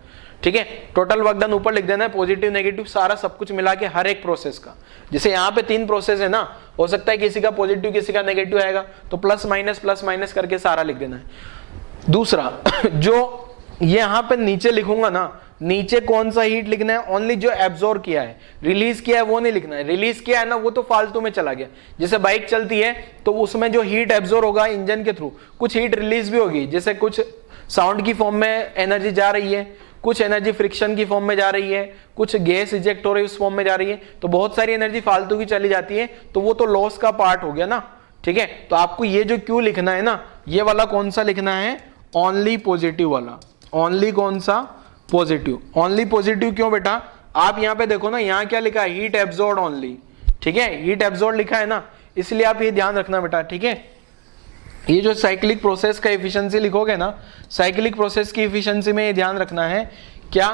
ठीक है, टोटल वर्क डन ऊपर लिख देना है, पॉजिटिव नेगेटिव सारा सब कुछ मिला के हर एक प्रोसेस का। जैसे यहाँ पे 3 प्रोसेस है ना, हो सकता है किसी का पॉजिटिव किसी का नेगेटिव आएगा, तो प्लस माइनस करके सारा लिख देना है। दूसरा जो ये यहाँ पे नीचे लिखूंगा ना, नीचे कौन सा हीट लिखना है, ओनली जो एब्जॉर्ब किया है, रिलीज किया है वो नहीं लिखना है। रिलीज किया है ना वो तो फालतू में चला गया। जैसे बाइक चलती है तो उसमें जो हीट एब्जॉर्ब होगा इंजन के थ्रू, कुछ हीट रिलीज भी होगी, जैसे कुछ साउंड की फॉर्म में एनर्जी जा रही है, कुछ एनर्जी फ्रिक्शन की फॉर्म में जा रही है, कुछ गैस इजेक्ट हो रही है उस फॉर्म में जा रही है, तो बहुत सारी एनर्जी फालतू की चली जाती है, तो वो तो लॉस का पार्ट हो गया ना। ठीक है, तो आपको ये जो क्यू लिखना है ना, ये वाला कौन सा लिखना है, ओनली पॉजिटिव वाला। ओनली कौन सा, पॉजिटिव। ओनली पॉजिटिव क्यों बेटा, आप यहाँ पे देखो ना, यहाँ क्या लिखा है, हीट एब्जॉर्ब ओनली। ठीक है, हीट एब्जॉर्ब लिखा है ना, इसलिए आप ये ध्यान रखना बेटा। ठीक है, ये जो साइक्लिक प्रोसेस का एफिशिएंसी लिखोगे ना, साइक्लिक प्रोसेस की एफिशिएंसी में ये ध्यान रखना है क्या,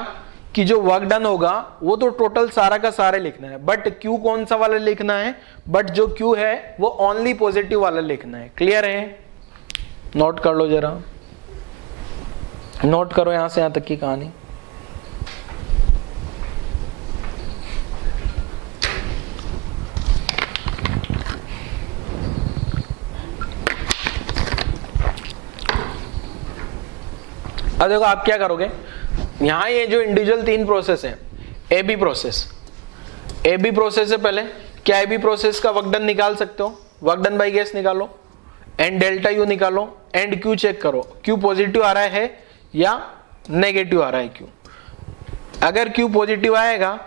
कि जो वर्क डन होगा वो तो टोटल सारा का सारा लिखना है, बट क्यू कौन सा वाला लिखना है, बट जो क्यू है वो ओनली पॉजिटिव वाला लिखना है। क्लियर है? नोट कर लो जरा, नोट करो यहां से यहां तक की कहानी। अब देखो आप क्या करोगे, यहां ये जो इंडिविजुअल 3 प्रोसेस है, A B process, A B process से पहले क्या ए बी प्रोसेस का वर्क डन निकाल सकते हो, वर्क डन बाई गैस निकालो, एंड डेल्टा यू निकालो, एंड क्यू चेक करो, क्यू पॉजिटिव आ रहा है या नेगेटिव आ रहा है क्यू। अगर क्यू पॉजिटिव आएगा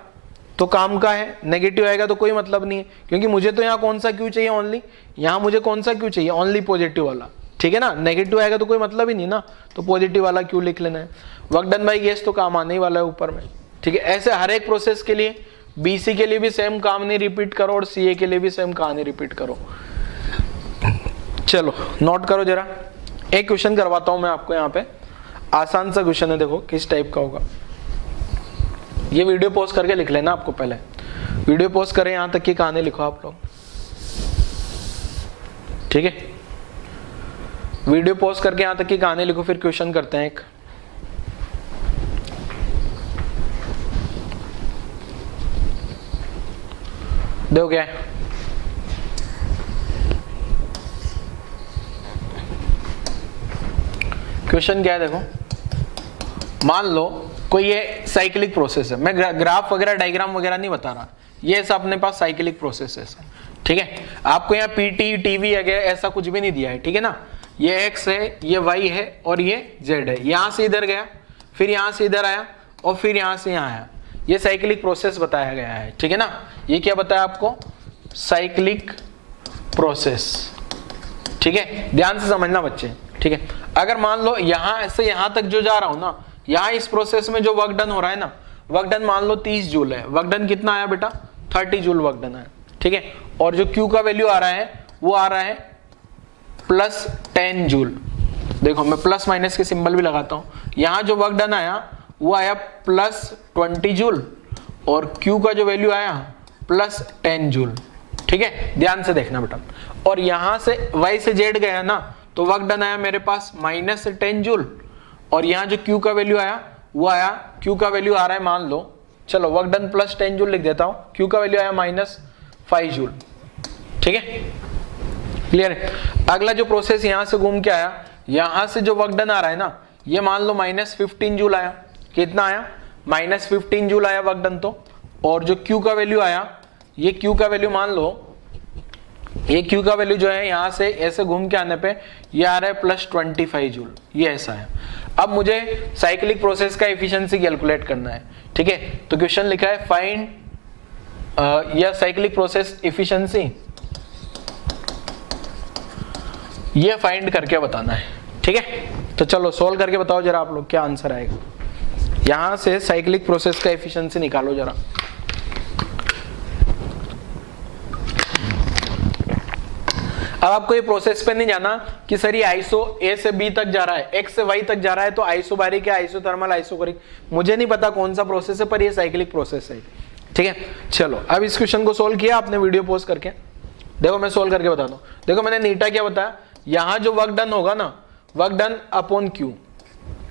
तो काम का है, नेगेटिव आएगा तो कोई मतलब नहीं है, क्योंकि मुझे तो यहाँ कौन सा क्यू चाहिए, ओनली यहाँ मुझे कौन सा क्यू चाहिए, ओनली पॉजिटिव वाला। ठीक है ना, नेगेटिव आएगा तो कोई मतलब ही नहीं ना, तो पॉजिटिव वाला क्यू लिख लेना है। वर्क डन बाई गैस तो काम आने ही वाला है ऊपर में। ठीक है, ऐसे हर एक प्रोसेस के लिए, बीसी के लिए भी सेम कहानी रिपीट करो और सीए के लिए भी सेम कहानी रिपीट करो। चलो नोट करो जरा, एक क्वेश्चन करवाता हूं मैं आपको यहाँ पे, आसान सा क्वेश्चन है, देखो किस टाइप का होगा। ये वीडियो पॉज करके लिख लेना आपको, पहले वीडियो पॉज करें यहां तक की कहानी लिखो आप लोग। ठीक है, वीडियो पॉज करके यहां तक की कहानी लिखो, फिर क्वेश्चन करते हैं एक। देखो क्या है, क्वेश्चन क्या है, देखो मान लो कोई ये साइक्लिक प्रोसेस है, मैं ग्राफ वगैरह डायग्राम वगैरह नहीं बता रहा, ये सब अपने पास साइक्लिक प्रोसेस है। ठीक है, आपको यहाँ पीटी टीवी वगैरह ऐसा कुछ भी नहीं दिया है। ठीक है ना, ये एक्स है, ये वाई है और ये जेड है, यहां से इधर गया, फिर यहां से इधर आया और फिर यहां से यहां आया, ये साइक्लिक प्रोसेस बताया गया है। ठीक है ना, ये क्या बताया आपको, साइक्लिक प्रोसेस। ठीक है, ध्यान से समझना बच्चे। ठीक है, अगर मान लो यहां से यहां तक जो जा रहा हूं ना, यहां इस प्रोसेस में जो वर्क डन हो रहा है ना, वर्क डन मान लो 30 जूल है, वर्क डन कितना आया बेटा, 30 जूल वर्क डन है। ठीक है, और जो क्यू का वैल्यू आ रहा है वो आ रहा है प्लस 10 जूल। देखो मैं प्लस माइनस के सिंबल भी लगाता हूं, यहां जो वर्क डन आया वो आया प्लस 20 जूल और क्यू का जो वैल्यू आया प्लस 10 जूल। ठीक है, ध्यान से देखना बेटा, और यहां से वाई से जेड गया ना, तो वर्क डन आया मेरे पास माइनस 10 जूल, और यहाँ जो क्यू का वैल्यू आया वो आया, क्यू का वैल्यू आ रहा है मान लो, चलो वर्क डन प्लस 10 जूल लिख देता हूं, क्यू का वैल्यू आया माइनस 5 जूल। ठीक है, क्लियर है। अगला जो प्रोसेस यहां से घूम के आया, यहां से जो वर्क डन आ रहा है ना, ये मान लो माइनस 15 जूल आया, कितना आया -15 जूल आया वर्क डन। तो और जो Q का वैल्यू आया, ये Q का वैल्यू मान लो, ये Q का वैल्यू जो है यहां से ऐसे घूम के आने पे ये आ रहा है +25 जूल, ये ऐसा है। अब मुझे साइक्लिक प्रोसेस का एफिशिएंसी कैलकुलेट करना है, ठीक है। तो क्वेश्चन लिखा है फाइंड या साइक्लिक प्रोसेस एफिशिएंसी, ये फाइंड करके बताना है, ठीक है। तो चलो सोल्व करके बताओ जरा आप लोग क्या आंसर आएगा। यहां से साइक्लिक प्रोसेस का एफिशिएंसी निकालो जरा। अब आपको ये प्रोसेस पे नहीं जाना कि सर ये आइसो ए से बी तक जा रहा है, एक्स से वाई तक जा रहा है, तो आइसोबैरिक है, आइसोथर्मल, आइसोकोरिक, मुझे नहीं पता कौन सा प्रोसेस है, पर ये साइक्लिक प्रोसेस है, ठीक है। चलो अब इस क्वेश्चन को सोल्व किया आपने वीडियो पोस्ट करके, देखो मैं सोल्व करके बताता हूँ। देखो मैंने नीटा क्या बताया, यहाँ जो वर्क डन होगा ना, वर्क डन अपॉन क्यू।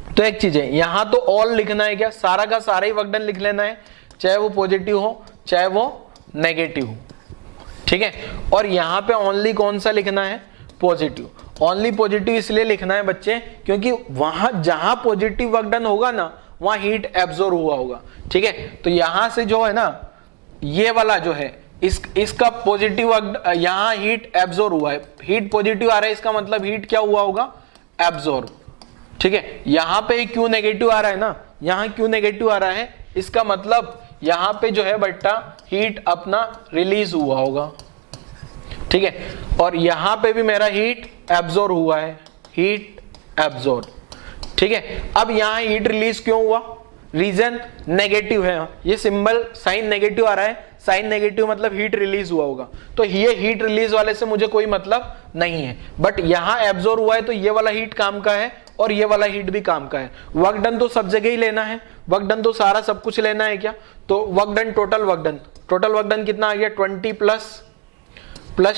तो एक चीज है, यहाँ तो ऑल लिखना है, क्या सारा का सारा ही वर्क डन लिख लेना है, चाहे वो पॉजिटिव हो चाहे वो नेगेटिव हो, ठीक है। और यहाँ पे ओनली कौन सा लिखना है, पॉजिटिव। ओनली पॉजिटिव इसलिए लिखना है बच्चे क्योंकि वहां जहां पॉजिटिव वर्क डन होगा ना वहां हीट एब्जॉर्ब हुआ होगा, ठीक है। तो यहां से जो है ना ये वाला जो है इसका पॉजिटिव यहाँ हीट एब्जॉर्ब हुआ है, हीट पॉजिटिव आ रहा है, इसका मतलब हीट क्या हुआ होगा, एब्जॉर्ब, ठीक है। यहाँ पे क्यू नेगेटिव आ रहा है ना, यहाँ क्यू नेगेटिव आ रहा है, इसका मतलब यहाँ पे जो है बट्टा हीट अपना रिलीज हुआ होगा, ठीक है। और यहाँ पे भी मेरा हीट एब्जॉर्ब हुआ है, हीट एब्जॉर्ब, ठीक है। अब यहाँ हीट रिलीज क्यों हुआ, रीजन नेगेटिव है, ये सिंबल साइन नेगेटिव आ रहा है, साइन नेगेटिव मतलब हीट रिलीज हुआ होगा, तो ये हीट रिलीज वाले से मुझे कोई मतलब नहीं है। बट यहाँ एब्जॉर्ब हुआ है तो ये वाला हीट काम का है और ये वाला हीट भी काम का है। वर्क डन तो सब जगह ही लेना है, वर्क डन तो सारा सब कुछ लेना है क्या, तो work done total work done कितना आ गया, 20 प्लस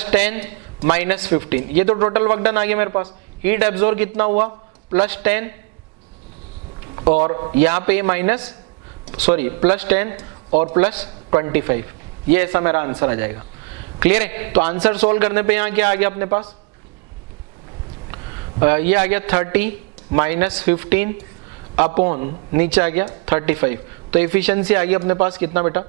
10 -15, ये तो टोटल वर्क डन आ गया मेरे पास। हीट एब्जॉर्ब कितना हुआ, +10 और यहाँ पे +10 और +25, ये ऐसा मेरा आंसर आ जाएगा। क्लियर है। तो आंसर सोल्व करने पे यहाँ क्या आ गया अपने पास, ये आ गया 30 -15 अपॉन नीचे आ गया 35, तो एफिशिएंसी आ गई अपने पास कितना बेटा,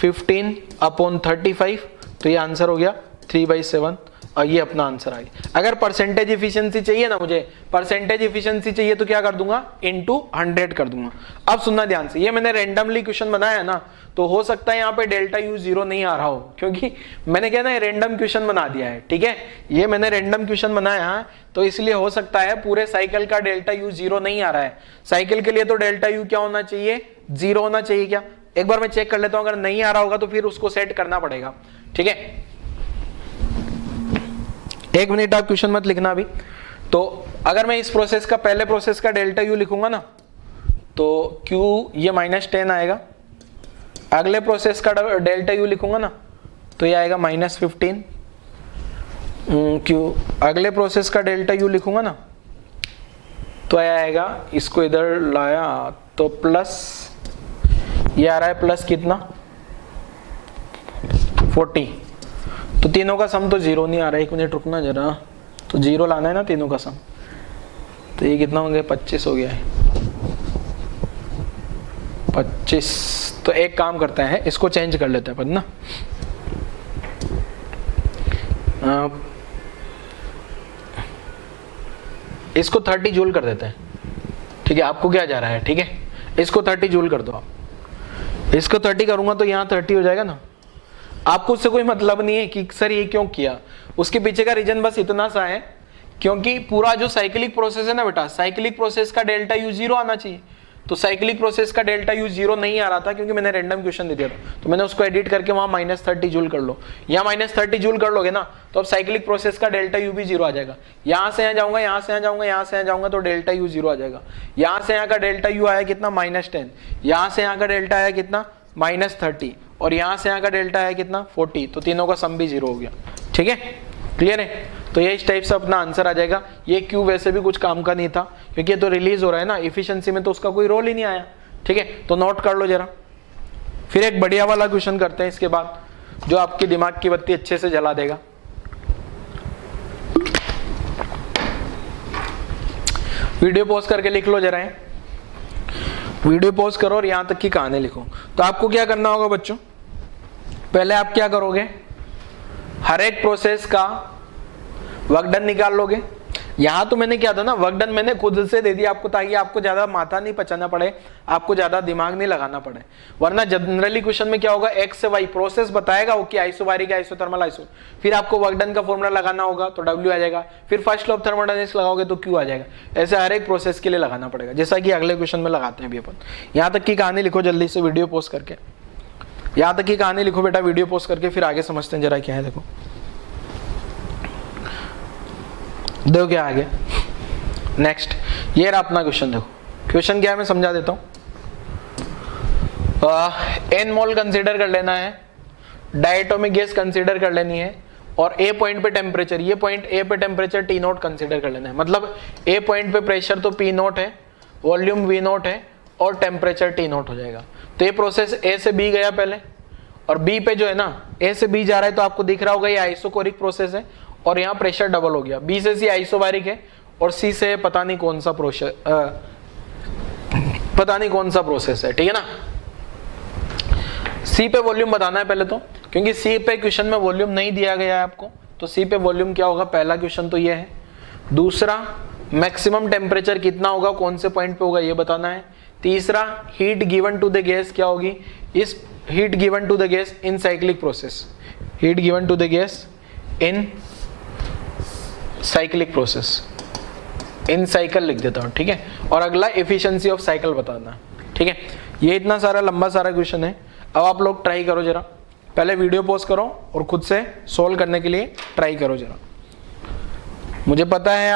15 अपॉन 35, तो ये आंसर हो गया 3/7, और ये अपना आंसर आ गया। अगर परसेंटेज एफिशिएंसी चाहिए ना, मुझे परसेंटेज एफिशिएंसी चाहिए तो क्या कर दूंगा, इनटू 100 कर दूंगा। अब सुनना ध्यान से, ये मैंने रैंडमली क्वेश्चन बनाया है ना, तो हो सकता है यहाँ पे डेल्टा यू 0 नहीं आ रहा हो, क्योंकि मैंने क्या ना रैंडम क्वेश्चन बना दिया है, ठीक है। ये मैंने रैंडम क्वेश्चन बनाया है, तो इसलिए हो सकता है पूरे साइकिल का डेल्टा यू 0 नहीं आ रहा है। साइकिल के लिए तो डेल्टा यू क्या होना चाहिए, 0 होना चाहिए क्या, एक बार मैं चेक कर लेता हूं, अगर नहीं आ रहा होगा तो फिर उसको सेट करना पड़ेगा, ठीक है। एक मिनट आप क्वेश्चन मत लिखना अभी। तो अगर मैं इस प्रोसेस का पहले प्रोसेस का डेल्टा यू लिखूंगा ना, तो क्यू ये -10 आएगा, अगले प्रोसेस का डेल्टा यू लिखूंगा ना तो ये आएगा -15, क्यू अगले प्रोसेस का डेल्टा यू लिखूंगा ना तो आएगा, इसको इधर लाया तो प्लस, ये आ रहा है प्लस कितना 40, तो तीनों का सम तो 0 नहीं आ रहा है, एक मिनट रुकना जरा, तो 0 लाना है ना तीनों का सम, तो ये कितना हो गया 25 हो गया है, 25। तो एक काम करते हैं, इसको चेंज कर लेते हैं पर ना, इसको 30 जूल कर देते हैं, ठीक है। आपको क्या जा रहा है, ठीक है, इसको 30 जूल कर दो आप, इसको 30 करूंगा तो यहाँ 30 हो जाएगा ना। आपको उससे कोई मतलब नहीं है कि सर ये क्यों किया, उसके पीछे का रीजन बस इतना सा है, क्योंकि पूरा जो साइक्लिक प्रोसेस है ना बेटा, साइक्लिक प्रोसेस का डेल्टा यू 0 आना चाहिए, तो साइक्लिक प्रोसेस का डेल्टा यू 0 नहीं आ रहा था क्योंकि मैंने रैंडम क्वेश्चन दे दिया था, तो मैंने उसको एडिट करके वहां -30 जूल कर लो। यहाँ -30 जूल कर लोगे ना तो अब साइक्लिक प्रोसेस का डेल्टा यू भी 0 आ जाएगा। यहाँ से यहाँ जाऊंगा, यहाँ से यहाँ जाऊंगा, यहाँ से यहाँ जाऊंगा तो डेल्टा यू 0 आ जाएगा। यहाँ से यहाँ का डेल्टा यू आया कितना -10, यहाँ से यहाँ का डेल्टा आया कितना -30, और यहाँ से यहाँ का डेल्टा आया कितना 40, तो तीनों का सम भी 0 हो गया, ठीक है। क्लियर है। तो ये इस टाइप से अपना आंसर आ जाएगा। ये क्यू वैसे भी कुछ काम का नहीं था क्योंकि ये तो रिलीज हो रहा है ना, एफिशिएंसी में तो उसका कोई रोल ही नहीं आया, ठीक है। तो नोट कर लो जरा। फिर एक बढ़िया वाला क्वेश्चन करते हैं इसके बाद, जो आपके दिमाग की बत्ती अच्छे से जला देगा। वीडियो पॉज करके लिख लो जरा। वीडियो पॉज करो और यहाँ तक की कहानी लिखो। तो आपको क्या करना होगा बच्चों, पहले आप क्या करोगे, हर एक प्रोसेस का वर्क डन निकाल लोगे। यहाँ तो मैंने क्या था ना, वर्क डन मैंने खुद से दे दिया आपको, ताकि आपको ज्यादा माथा नहीं पचाना पड़े, आपको ज्यादा दिमाग नहीं लगाना पड़े। वरना जनरली क्वेश्चन में क्या होगा, एक्स से वाई प्रोसेस बताएगा वो कि आइसोबारिक आइसोथर्मल आइसो, फिर आपको वर्क डन का फॉर्मूला लगाना होगा तो डब्ल्यू आ जाएगा, फिर फर्स्ट लॉ ऑफ थर्मोडायनेमिक्स लगाओगे तो क्यू आ जाएगा। ऐसे हर एक प्रोसेस के लिए लगाना पड़ेगा, जैसा कि अगले क्वेश्चन में लगाते हैं अभी अपन। यहाँ तक की कहानी लिखो जल्दी से, वीडियो पोस्ट करके यहाँ तक की कहानी लिखो बेटा, वीडियो पोस्ट करके फिर आगे समझते हैं जरा क्या है। देखो क्या आगे नेक्स्ट, ये रहा अपना क्वेश्चन। देखो क्वेश्चन क्या है मैं समझा देता हूं। एन मोल कंसीडर कर लेना है, डायटोमिक गैस कंसीडर कर लेनी है, और ए पॉइंट पे टेम्परेचर, ये पॉइंट ए पे टेम्परेचर टी नोट कंसीडर कर लेना है। मतलब ए पॉइंट पे प्रेशर तो पी नोट है, वॉल्यूम वी नोट है, और टेम्परेचर टी नोट हो जाएगा। तो ये प्रोसेस ए से बी गया पहले, और बी पे जो है ना, ए से बी जा रहा है तो आपको दिख रहा होगा ये आइसोकोरिक प्रोसेस है, और यहाँ प्रेशर डबल हो गया। बी से सी आइसोबारिक है, और सी से पता नहीं कौन सा प्रोसेस है, ठीक है ना। सी पे वॉल्यूम बताना है पहले तो, क्योंकि सी पे क्वेश्चन में वॉल्यूम नहीं दिया गया है आपको, तो सी पे वॉल्यूम क्या होगा, पहला क्वेश्चन तो ये है। दूसरा, मैक्सिमम टेम्परेचर कितना होगा, कौन से पॉइंट पे होगा ये बताना है। तीसरा, heat given to the gas क्या होगी, इस heat given to the gas in cyclic process, heat given to the gas in cyclic process, in cycle लिख देता हूं, ठीक है। और अगला एफिशिएंसी ऑफ साइकिल बताना, ठीक है। ये इतना सारा लंबा सारा क्वेश्चन है। अब आप लोग ट्राई करो जरा, पहले वीडियो पॉज करो और खुद से सोल्व करने के लिए ट्राई करो जरा। मुझे पता है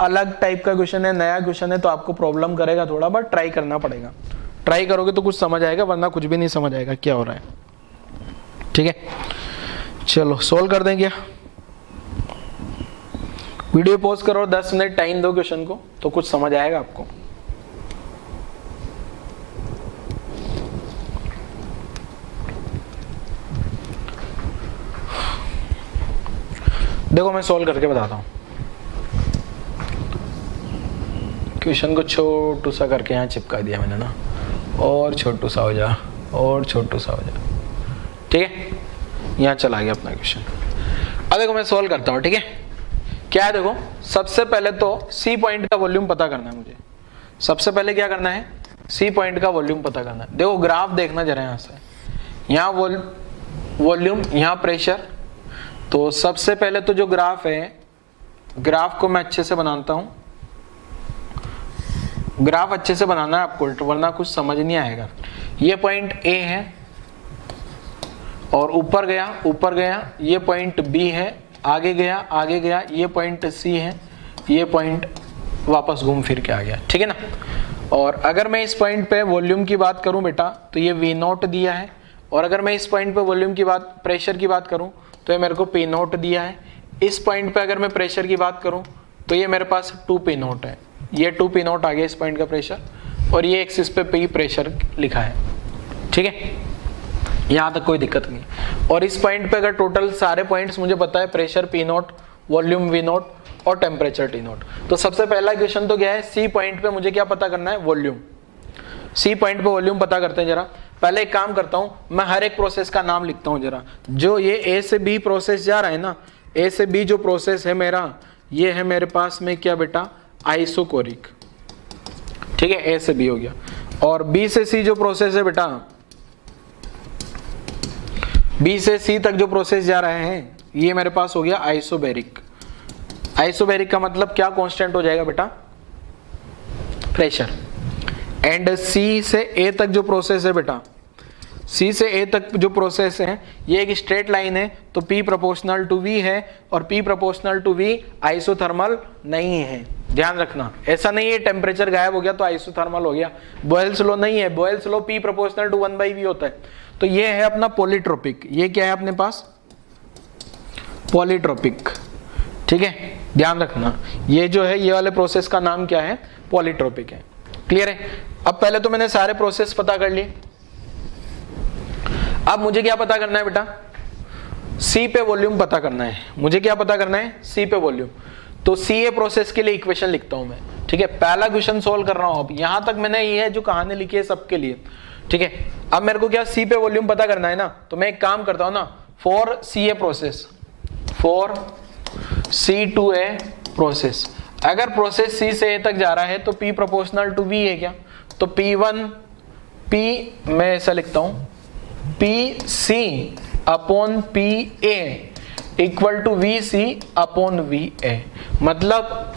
अलग टाइप का क्वेश्चन है, नया क्वेश्चन है, तो आपको प्रॉब्लम करेगा थोड़ा, बट ट्राई करना पड़ेगा। ट्राई करोगे तो कुछ समझ आएगा, वरना कुछ भी नहीं समझ आएगा क्या हो रहा है, ठीक है। चलो सोल्व कर दें क्या, वीडियो पॉज करो, 10 मिनट टाइम दो क्वेश्चन को, तो कुछ समझ आएगा आपको। देखो मैं सोल्व करके बताता हूं। क्वेश्चन को छोटू सा करके यहाँ चिपका दिया मैंने ना, और छोटू सा हो जा, और छोटू सा हो जा, ठीक है। यहाँ चला गया अपना क्वेश्चन। अब देखो मैं सोल्व करता हूँ, ठीक है। क्या है, देखो सबसे पहले तो सी पॉइंट का वॉल्यूम पता करना है मुझे। सबसे पहले क्या करना है, सी पॉइंट का वॉल्यूम पता करना है। देखो ग्राफ देखना जरा यहाँ से, यहाँ वॉल्यूम, यहाँ प्रेशर। तो सबसे पहले तो जो ग्राफ है, ग्राफ को मैं अच्छे से बनाता हूँ। ग्राफ अच्छे से बनाना है आपको, वरना कुछ समझ नहीं आएगा। ये पॉइंट ए है, और ऊपर गया, ये पॉइंट बी है, आगे गया, ये पॉइंट सी है, ये पॉइंट वापस घूम फिर के आ गया, ठीक है ना। और अगर मैं इस पॉइंट पे वॉल्यूम की बात करूं बेटा, तो ये वी नोट दिया है, और अगर मैं इस पॉइंट पे वॉल्यूम की बात, प्रेशर की बात करूं, तो ये मेरे को पी नोट दिया है। इस पॉइंट पे अगर मैं प्रेशर की बात करूं, तो ये मेरे पास 2 पी नोट है, ये 2 पी नोट आ गया इस पॉइंट का प्रेशर, और ये एक्सिस पे पी प्रेशर लिखा है, ठीक है। यहाँ तक कोई दिक्कत नहीं। और इस पॉइंट पे अगर टोटल सारे पॉइंट्स मुझे पता है, pressure P note, volume we note, और टेम्परेचर टी नोट। तो सबसे पहला क्वेश्चन तो क्या है, सी पॉइंट पे मुझे क्या पता करना है, वॉल्यूम। सी पॉइंट पे वॉल्यूम पता करते हैं जरा। पहले एक काम करता हूँ, मैं हर एक प्रोसेस का नाम लिखता हूँ जरा। जो ये ए से बी प्रोसेस जा रहा है ना, ए से बी जो प्रोसेस है मेरा, ये है मेरे पास में क्या बेटा, आइसोकोरिक, ठीक है। ए से बी हो गया। और बी से सी जो प्रोसेस है बेटा, बी से सी तक जो प्रोसेस जा रहे हैं, ये मेरे पास हो गया आइसोबैरिक। आइसोबैरिक का मतलब क्या कांस्टेंट हो जाएगा बेटा, प्रेशर। एंड सी से ए तक जो प्रोसेस है बेटा, सी से ए तक जो प्रोसेस है, ये एक स्ट्रेट लाइन है, तो P प्रोपोर्शनल टू V है, और P proportional to V isothermal नहीं है। ध्यान रखना, ऐसा नहीं है टेम्परेचर गायब हो गया तो आइसोथर्मल हो गया। बॉयल्स लॉ नहीं है, Boyle's law P proportional to 1/V होता है। तो ये है अपना पॉलीट्रोपिक। ये क्या है अपने पास, पॉलीट्रोपिक, ठीक है। ध्यान रखना, ये जो है, ये वाले प्रोसेस का नाम क्या है, पॉलीट्रोपिक है। क्लियर है। अब पहले तो मैंने सारे प्रोसेस पता कर लिए। अब मुझे क्या पता करना है बेटा, सी पे वॉल्यूम पता करना है। मुझे क्या पता करना है, सी पे वॉल्यूम। तो सी ए प्रोसेस के लिए इक्वेशन लिखता हूं मैं, ठीक है, पहला क्वेश्चन सोल्व कर रहा हूं। अब यहां तक मैंने ये है जो कहानी लिखी है सबके लिए, ठीक है। अब मेरे को क्या सी पे वॉल्यूम पता करना है ना, तो मैं एक काम करता हूं ना, for C A process, for C to A process, अगर प्रोसेस सी से ए तक जा रहा है तो P प्रोपोर्शनल टू V है क्या, तो P1 P मैं ऐसा लिखता हूं PC upon PA equal to VC upon VA, मतलब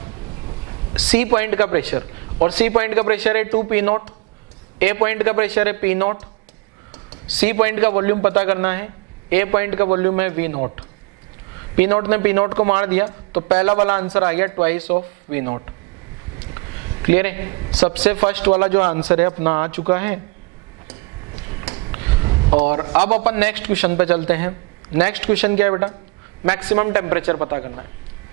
C पॉइंट का प्रेशर, और C पॉइंट का प्रेशर है 2P0, A पॉइंट का प्रेशर है P0, C पॉइंट का वॉल्यूम पता करना है, A पॉइंट का वॉल्यूम है V0, P0 ने P0 को मार दिया तो पहला वाला आंसर आ गया ट्वाइस ऑफ V0। क्लियर है, सबसे फर्स्ट वाला जो आंसर है अपना आ चुका है। और अब अपन नेक्स्ट क्वेश्चन पे चलते हैं। नेक्स्ट क्वेश्चन क्या है बेटा, मैक्सिमम टेम्परेचर पता करना है,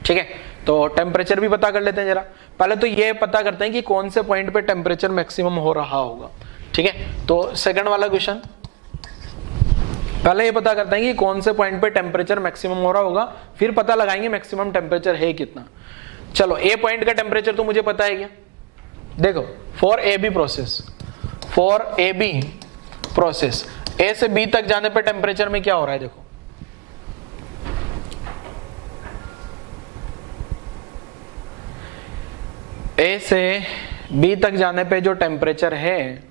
ठीक है। तो टेम्परेचर भी पता कर लेते हैं जरा। पहले तो ये पता करते हैं कि कौन से पॉइंट पे टेम्परेचर मैक्सिमम हो रहा होगा, ठीक है। तो सेकंड वाला क्वेश्चन, पहले ये पता करते हैं कि कौन से पॉइंट पे टेम्परेचर मैक्सिमम हो रहा होगा, फिर पता लगाएंगे मैक्सिमम टेम्परेचर है कितना। चलो ए पॉइंट का टेम्परेचर तो मुझे पता है क्या, देखो for A B process, for A B process A से बी तक जाने पे टेम्परेचर में क्या हो रहा है, देखो ए से बी तक जाने पे जो टेम्परेचर है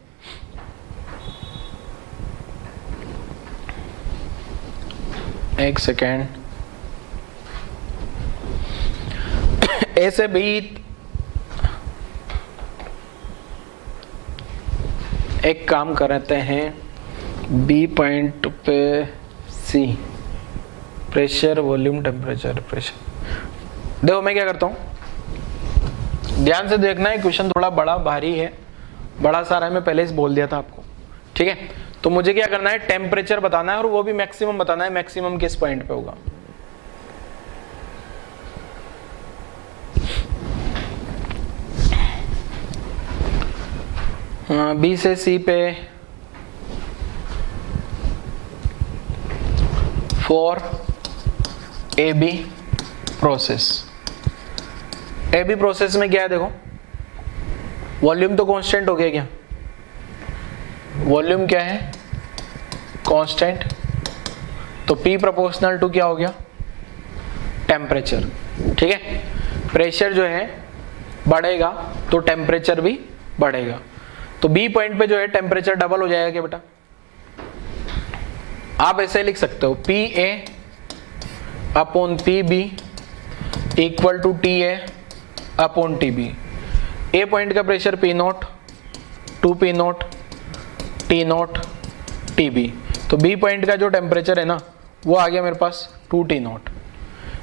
एक सेकेंड, ए से बी एक काम करते हैं, बी पॉइंट पे सी प्रेशर वॉल्यूम टेम्परेचर प्रेशर। देखो मैं क्या करता हूं, ध्यान से देखना है, क्वेश्चन थोड़ा बड़ा भारी है, बड़ा सारा है, मैं पहले ही बोल दिया था आपको, ठीक है। तो मुझे क्या करना है, टेम्परेचर बताना है और वो भी मैक्सिमम बताना है, मैक्सिमम किस पॉइंट पे होगा। बी से सी पे for A B process, A B process में क्या है, देखो वॉल्यूम तो कांस्टेंट हो गया क्या, वॉल्यूम क्या है कांस्टेंट, तो P प्रोपोर्शनल टू क्या हो गया टेम्परेचर, ठीक है। प्रेशर जो है बढ़ेगा तो टेम्परेचर भी बढ़ेगा, तो B पॉइंट पे जो है टेम्परेचर डबल हो जाएगा क्या बेटा, आप ऐसे लिख सकते हो PA upon PB equal to TA upon TB। A point का pressure P0, 2P0, T0, TB, तो B पॉइंट का जो टेम्परेचर है ना वो आ गया मेरे पास 2T0,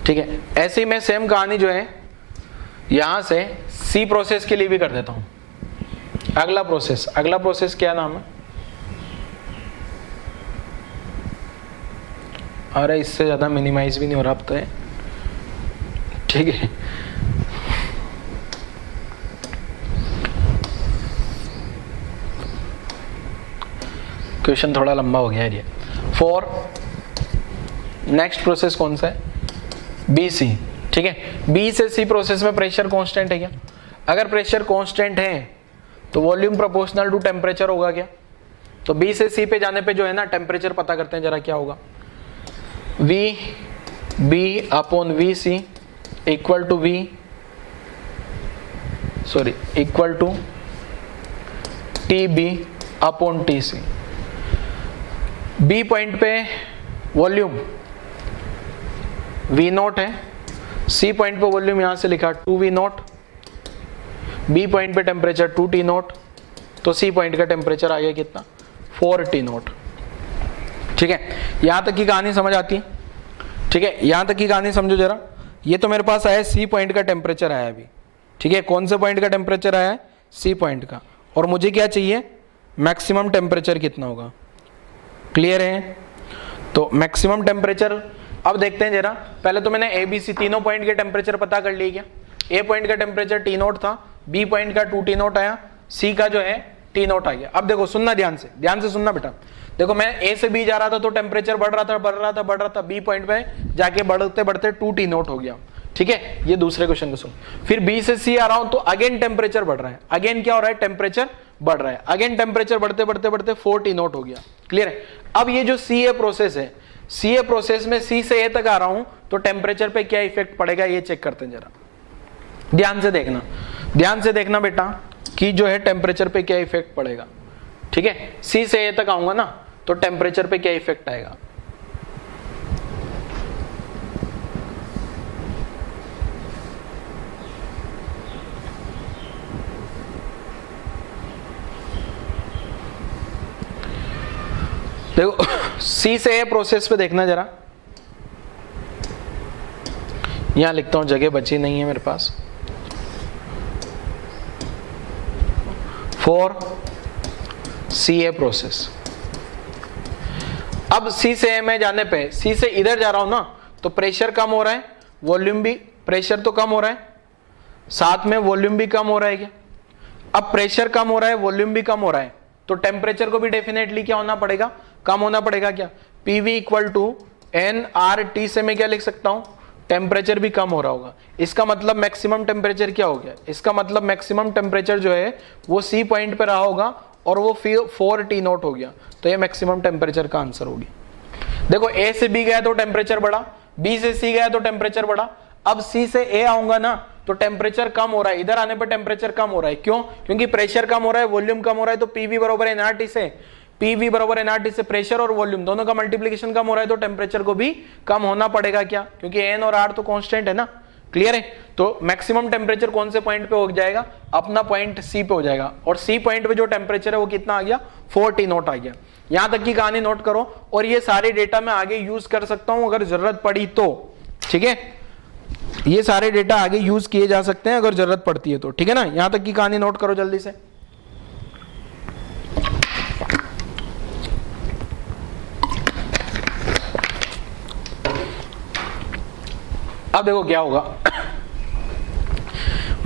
ठीक है। ऐसे ही मैं सेम कहानी जो है यहां से C प्रोसेस के लिए भी कर देता हूं। अगला प्रोसेस क्या नाम है, अरे इससे ज्यादा मिनिमाइज भी नहीं हो रहा अब तो, ठीक है। क्वेश्चन थोड़ा लंबा हो गया है ये। फॉर नेक्स्ट प्रोसेस कौन सा है, बी सी, ठीक है। बी से सी प्रोसेस में प्रेशर कांस्टेंट है क्या, अगर प्रेशर कांस्टेंट है तो वॉल्यूम प्रोपोर्शनल टू टेम्परेचर होगा क्या, तो बी से सी पे जाने पे जो है ना टेम्परेचर पता करते हैं जरा क्या होगा, V B upon V C equal to equal to T B upon T C. B point पे वॉल्यूम V0 है, सी पॉइंट पे वॉल्यूम यहां से लिखा 2V0, बी पॉइंट पे टेम्परेचर 2T0, तो सी पॉइंट का टेम्परेचर आ गया कितना 4T0, ठीक है। यहां तक की कहानी समझ आती, ठीक है। यहां तक की कहानी समझो जरा, ये तो मेरे पास आया सी पॉइंट का टेम्परेचर आया अभी, ठीक है। कौन से पॉइंट का टेम्परेचर आया है, सी पॉइंट का, और मुझे क्या चाहिए मैक्सिमम टेम्परेचर कितना होगा, क्लियर है। तो मैक्सिमम टेम्परेचर अब देखते हैं जरा, पहले तो मैंने ए बी सी तीनों पॉइंट के टेम्परेचर पता कर लिए क्या, ए पॉइंट का टेम्परेचर T0 था, बी पॉइंट का 2T0 आया, सी का जो है T0 आ गया। अब देखो सुनना ध्यान से सुनना बेटा, देखो मैं ए से बी जा रहा था तो टेम्परेचर बढ़ रहा था, बी पॉइंट पे जाके बढ़ते बढ़ते 2T0 हो गया, ठीक है, ये दूसरे क्वेश्चन को सुन। फिर बी से सी आ रहा हूं तो अगेन टेम्परेचर बढ़ रहा है, अगेन क्या हो रहा है, टेम्परेचर बढ़ रहा है, अगेन टेम्परेचर बढ़ते बढ़ते बढ़ते 4 T नॉट हो गया। क्लियर है। अब ये जो सी ए प्रोसेस है, सी ए प्रोसेस में सी से ए तक आ रहा हूं तो टेम्परेचर पे क्या इफेक्ट पड़ेगा ये चेक करते हैं जरा, ध्यान से देखना, ध्यान से देखना बेटा कि जो है टेम्परेचर पे क्या इफेक्ट पड़ेगा। ठीक है, सी से ए तक आऊंगा ना तो टेम्परेचर पे क्या इफेक्ट आएगा। देखो सी से ए प्रोसेस पे देखना जरा, यहां लिखता हूं, जगह बची नहीं है मेरे पास। फॉर सी ए प्रोसेस, अब सी से ए में जाने पे, सी से इधर जा रहा हूं ना तो प्रेशर कम हो रहा है, वॉल्यूम भी, प्रेशर तो कम हो रहा है, साथ में वॉल्यूम भी कम हो रहा है क्या। अब प्रेशर कम हो रहा है, वॉल्यूम भी कम हो रहा है, तो टेम्परेचर को भी डेफिनेटली क्या होना पड़ेगा, कम होना पड़ेगा क्या। PV इक्वल टू nRT से मैं क्या लिख सकता हूं, टेम्परेचर भी कम हो रहा होगा। इसका मतलब मैक्सिमम टेम्परेचर क्या हो गया, इसका मतलब मैक्सिमम टेम्परेचर जो है वो सी पॉइंट पे रहा होगा और वो 4 T नॉट हो गया, तो ये मैक्सिमम टेम्परेचर का आंसर होगी। देखो ए से बी गया तो टेम्परेचर बढ़ा, बी से सी गया तो टेम्परेचर बढ़ा, अब सी से ए आऊंगा ना तो टेम्परेचर कम हो रहा है, इधर आने पर टेम्परेचर कम हो रहा है, क्यों, क्योंकि प्रेशर कम हो रहा है, वॉल्यूम कम हो रहा है, तो PV बराबर nRT से, PV बराबर nRT से प्रेशर और वॉल्यूम दोनों का मल्टीप्लिकेशन कम हो रहा है, तो टेम्परेचर को भी कम होना पड़ेगा क्या, क्योंकि N और R तो कांस्टेंट है ना। क्लियर है। तो मैक्सिमम टेम्परेचर कौन से पॉइंट पे हो जाएगा, अपना पॉइंट सी पे हो जाएगा, और सी पॉइंट पे जो टेम्परेचर है वो कितना आ गया, 4 T नॉट आ गया। यहां तक की कहानी नोट करो, और ये सारे डेटा मैं आगे यूज कर सकता हूं अगर जरूरत पड़ी तो। ठीक है, ये सारे डेटा आगे यूज किए जा सकते हैं अगर जरूरत पड़ती है तो। ठीक है ना, यहां तक की कहानी नोट करो जल्दी से। अब देखो क्या होगा,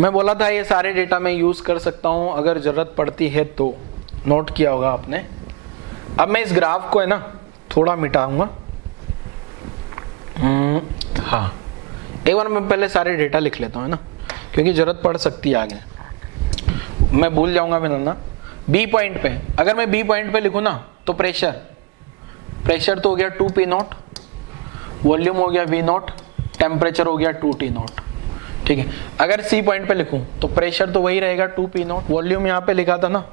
मैं बोला था ये सारे डेटा मैं यूज कर सकता हूं अगर जरूरत पड़ती है तो, नोट किया होगा आपने। अब मैं इस ग्राफ को है ना थोड़ा मिटाऊंगा। हाँ, एक बार मैं पहले सारे डेटा लिख लेता हूं है ना, क्योंकि जरूरत पड़ सकती है आगे, मैं भूल जाऊंगा मैं ना। बी पॉइंट पे, अगर मैं बी पॉइंट पे लिखूं ना तो प्रेशर तो हो गया 2 P नॉट, वॉल्यूम हो गया V नॉट, टेम्परेचर हो गया 2 T नॉट। ठीक है, अगर सी पॉइंट पे लिखूं तो प्रेशर तो वही रहेगा 2 P नॉट, वॉल्यूम यहां पे लिखा था ना,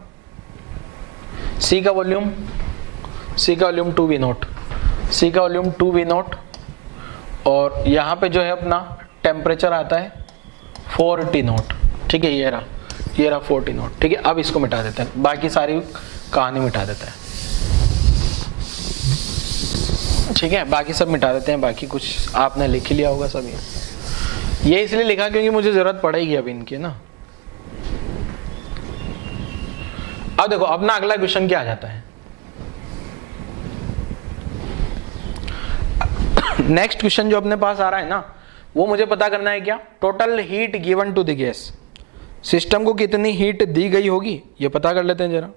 सी का वॉल्यूम 2 V नॉट, सी का वॉल्यूम 2 V नॉट, और यहाँ पे जो है अपना टेम्परेचर आता है 4 T नॉट। ठीक है, ये रहा 4 T नॉट। ठीक है, अब इसको मिटा देते हैं, बाकी सारी कहानी मिटा देते हैं। ठीक है, बाकी सब मिटा देते हैं, बाकी कुछ आपने लिख ही लिया होगा सब। ये इसलिए लिखा क्योंकि मुझे जरूरत पड़ेगी अब इनकी ना। अब देखो अपना अगला क्वेश्चन क्या आ जाता है, नेक्स्ट क्वेश्चन जो अपने पास आ रहा है ना, वो मुझे पता करना है क्या, total heat given to the gas, system को कितनी हीट दी गई होगी ये पता कर लेते हैं जरा।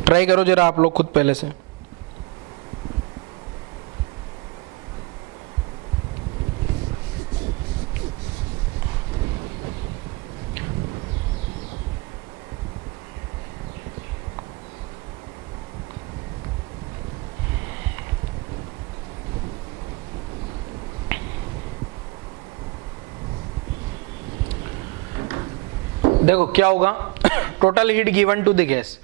ट्राई करो जरा आप लोग खुद पहले से। देखो क्या होगा, total heat given to the gas.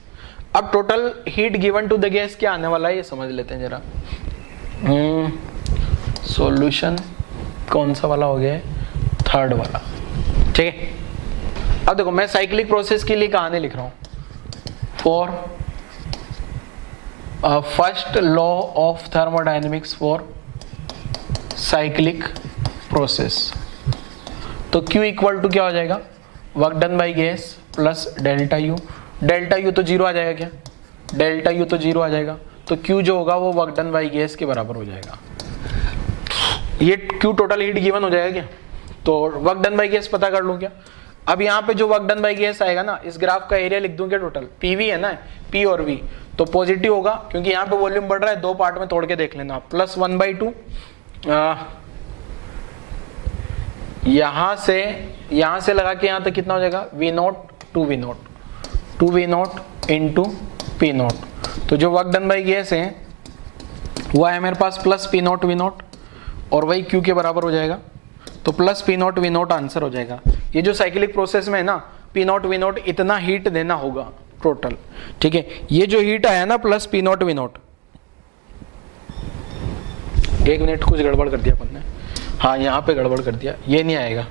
अब total heat given to the gas क्या आने वाला है ये समझ लेते हैं जरा। सॉल्यूशन कौन सा वाला हो गया है, थर्ड वाला। ठीक है, अब देखो मैं साइक्लिक प्रोसेस के लिए कहानी लिख रहा हूं, for first law of thermodynamics for cyclic process. तो Q इक्वल टू क्या हो जाएगा, work done by gas plus delta U. Delta U तो जीरो आ जाएगा क्या, डेल्टा यू तो जीरो आ जाएगा, तो Q जो होगा वो वर्क डन बाई गैस के बराबर हो जाएगा। ये क्यू टोटल हीट गिवन हो जाएगा क्या? तो वर्क डन बाय गैस पता कर लूं क्या? अब यहाँ पे जो वर्क डन बाय गैस आएगा ना, इस ग्राफ का एरिया लिख दूं क्या टोटल? पीवी है ना, पी और वी, तो पॉजिटिव होगा क्योंकि यहाँ पे वॉल्यूम बढ़ रहा है। दो पार्ट में तोड़ के देख लेना, प्लस 1/2 यहाँ से लगा के यहाँ तक कितना हो जाएगा? V naught to V naught, to V naught into P naught. तो जो वर्क डन बाय गैस है वो है मेरे पास plus P naught V naught, और वही क्यू के बराबर हो जाएगा। तो plus P naught V naught answer हो जाएगा। ये जो साइक्लिक प्रोसेस में है ना, पी नॉट वी नॉट इतना हीट देना होगा टोटल, ठीक है। ये जो हीट आया ना plus P naught V naught, 1 minute कुछ गड़बड़ कर दिया अपन ने, हाँ यहाँ पे गड़बड़ कर दिया, ये नहीं आएगा।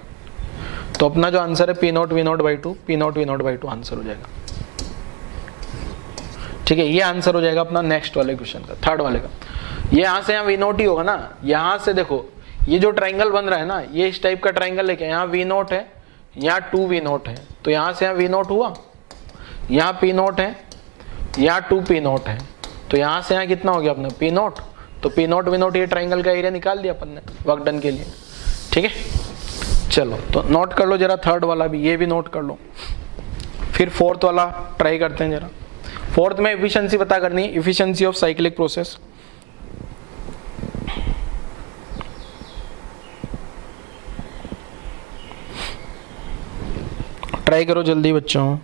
तो अपना जो आंसर है P naught V naught by two, P naught V naught by two answer हो जाएगा, ठीक है। ये आंसर हो जाएगा अपना नेक्स्ट वाले क्वेश्चन का, थर्ड वाले का। ये यहाँ से यहाँ वी नॉट ही होगा ना। यहाँ से देखो ये जो ट्राइंगल बन रहा है ना, ये इस टाइप का ट्राइंगल लेके यहाँ वी नॉट है, यहाँ 2 वी नॉट है, तो यहाँ से यहाँ वी नॉट हुआ, यहाँ पी नॉट है, यहाँ 2 पी नॉट है, तो यहाँ से यहाँ कितना हो गया अपना? P naught. तो पी नॉट वी नॉट, ये ट्राइंगल का एरिया निकाल दिया अपन ने वर्क डन के लिए, ठीक है। चलो तो नोट कर लो जरा थर्ड वाला भी, ये भी नोट कर लो। फिर फोर्थ वाला ट्राई करते हैं जरा। फोर्थ में एफिशिएंसी पता करनी है, efficiency of cyclic process. Try करो जल्दी बच्चों।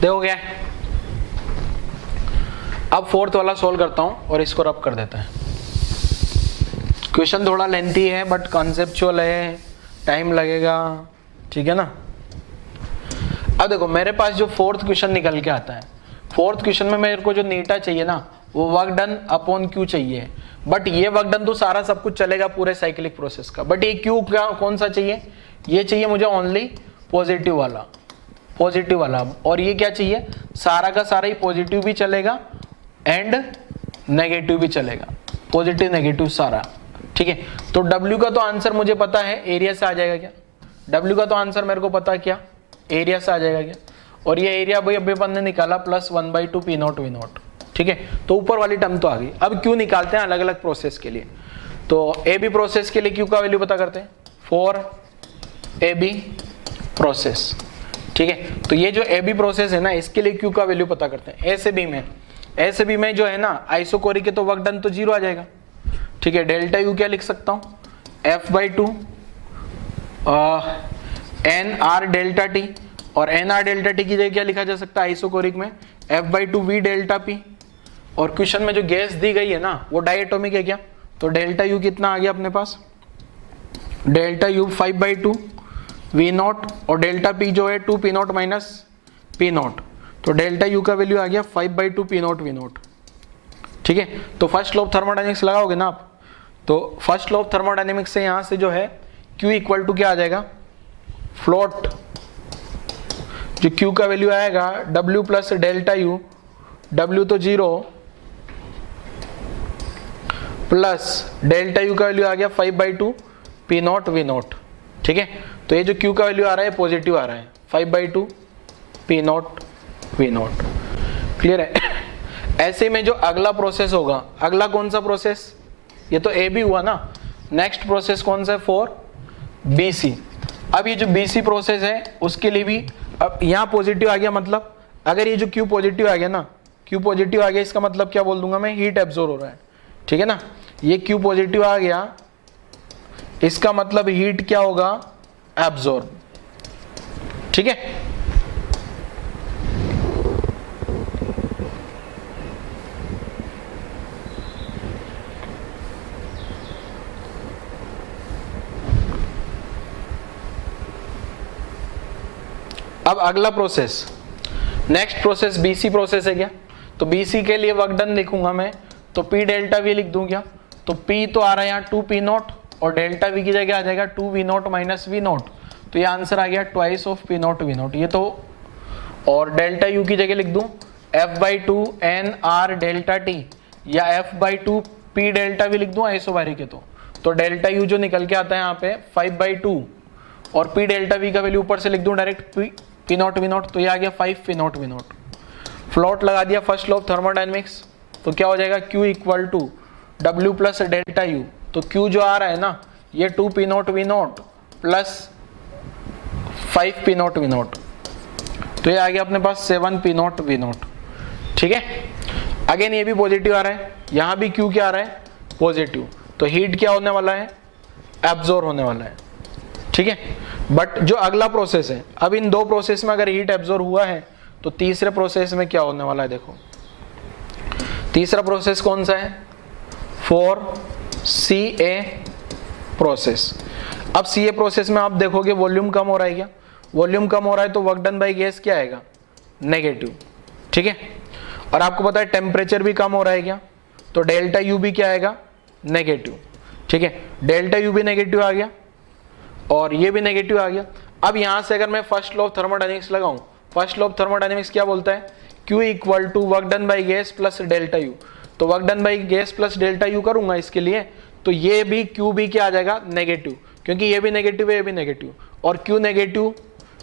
देखोगे अब फोर्थ वाला सोल्व करता हूं और इसको रब कर देता है। क्वेश्चन थोड़ा लेंथी है बट कॉन्सेप्चुअल है, टाइम लगेगा, ठीक है ना। अब देखो मेरे पास जो फोर्थ क्वेश्चन निकल के आता है, फोर्थ क्वेश्चन में मेरे को जो नीटा चाहिए ना, वो वर्क डन अपॉन क्यू चाहिए। बट ये वर्क डन तो सारा सब कुछ चलेगा पूरे साइक्लिक प्रोसेस का, बट ये क्यू क्या कौन सा चाहिए? ये चाहिए मुझे ओनली पॉजिटिव वाला, पॉजिटिव वाला। और ये क्या चाहिए? सारा का सारा ही पॉजिटिव भी चलेगा एंड नेगेटिव भी चलेगा, पॉजिटिव नेगेटिव सारा, ठीक है। तो W का तो आंसर मुझे पता है, एरिया से आ जाएगा क्या? W का तो आंसर मेरे को पता है क्या? एरिया से आ जाएगा क्या? और ये एरिया भाई अभी अपन ने निकाला plus 1/2 P naught V naught, ठीक है। तो ऊपर वाली टर्म तो आ गई। अब क्यू निकालते हैं अलग अलग प्रोसेस के लिए। तो ए बी प्रोसेस के लिए क्यू का वैल्यू पता करते हैं, फॉर ए बी प्रोसेस, ठीक है। तो ये जो ए बी प्रोसेस है ना, इसके लिए क्यू का वैल्यू पता करते हैं। ए से बी में जो है ना आइसोकोरिक है, तो वर्क डन तो 0 आ जाएगा, ठीक है। डेल्टा यू क्या लिख सकता हूं? F/2 n R delta T, और एन आर डेल्टा टी की जगह क्या लिखा जा सकता है आइसोकोरिक में? F/2 we delta P. और क्वेश्चन में जो गैस दी गई है ना वो डायटोमिक है क्या? तो डेल्टा यू कितना आ गया अपने पास? डेल्टा यू 5/2 वी नॉट, और डेल्टा पी जो है 2 P not minus P naught. तो डेल्टा यू का वैल्यू आ गया 5/2 पी नॉट वी नॉट, ठीक है। तो फर्स्ट लॉ ऑफ थर्मोडायनेमिक्स लगाओगे ना आप, तो फर्स्ट लॉ ऑफ थर्मोडायनेमिक्स से यहां से जो है Q इक्वल टू क्या आ जाएगा? फ्लोट, जो Q का वैल्यू आएगा W plus delta U, W तो 0 प्लस डेल्टा यू का वैल्यू आ गया 5/2 पी नॉट वी नॉट, ठीक है। तो ये जो Q का वैल्यू आ रहा है पॉजिटिव आ रहा है, 5/2 P naught V naught, clear है। ऐसे में जो अगला प्रोसेस होगा, अगला कौन सा प्रोसेस? ये तो ए बी हुआ ना, नेक्स्ट प्रोसेस कौन सा है? For B C. अब ये जो बी सी प्रोसेस है उसके लिए भी अब यहाँ पॉजिटिव आ गया, मतलब अगर ये जो क्यू पॉजिटिव आ गया ना, क्यू पॉजिटिव आ गया, इसका मतलब क्या बोल दूंगा मैं? हीट एब्जॉर्ब हो रहा है, ठीक है ना। ये क्यू पॉजिटिव आ गया, इसका मतलब हीट क्या होगा? एब्जॉर्ब, ठीक है। अब अगला process, next process BC process है क्या? तो बीसी के लिए वर्क डन लिखूंगा मैं, तो पी डेल्टा वी लिख दूं क्या? तो पी तो आ रहा है यहाँ 2 पी नॉट, और डेल्टा वी की जगह आ जाएगा 2 V naught minus V naught. तो ये आंसर आ गया twice of P naught V naught, ये तो। और डेल्टा यू की जगह लिख दूं F/2 NR डेल्टा T या F/2 P डेल्टा भी लिख दूं आइसोबैरिक है तो डेल्टा U जो निकल के आता है यहाँ पे 5/2 और P डेल्टा V का वैल्यू ऊपर से लिख दूं direct P not V not, तो ये आ गया 5 P not V not. Float लगा दिया फर्स्ट लॉ ऑफ थर्मोडायनेमिक्स, तो क्या हो जाएगा Q equal to W plus delta U, तो Q जो आ रहा है ना ये 2 P not V not plus 5 P not V not, तो ये आ गया अपने पास 7 P नॉट V नॉट। ठीक है, अगेन ये भी पॉजिटिव आ रहा है, यहाँ भी Q क्या आ रहा है पॉजिटिव, तो हीट क्या होने वाला है एब्जॉर्ब होने वाला है। ठीक है, बट जो अगला प्रोसेस है, अब इन दो प्रोसेस में अगर हीट एब्जॉर्ब हुआ है तो तीसरे प्रोसेस में क्या होने वाला है, देखो तीसरा प्रोसेस कौन सा है 4CA प्रोसेस। अब CA प्रोसेस में आप देखोगे वॉल्यूम कम हो रहा है, क्या वॉल्यूम कम हो रहा है तो वर्क डन बाय गैस क्या आएगा नेगेटिव। ठीक है, और आपको पता है टेम्परेचर भी कम हो रहा है क्या, तो डेल्टा U भी क्या आएगा नेगेटिव। ठीक है, डेल्टा U भी नेगेटिव आ गया और ये भी नेगेटिव आ गया। अब यहां से अगर मैं फर्स्ट लॉ ऑफ थर्मोडायनेमिक्स लगाऊं, फर्स्ट लॉ ऑफ थर्मोडायनेमिक्स क्या बोलता है Q equal to work done by gas plus delta U, तो work done by gas plus delta U करूंगा इसके लिए, तो ये भी Q भी क्या आ जाएगा नेगेटिव, क्योंकि ये भी नेगेटिव है ये भी नेगेटिव, और Q नेगेटिव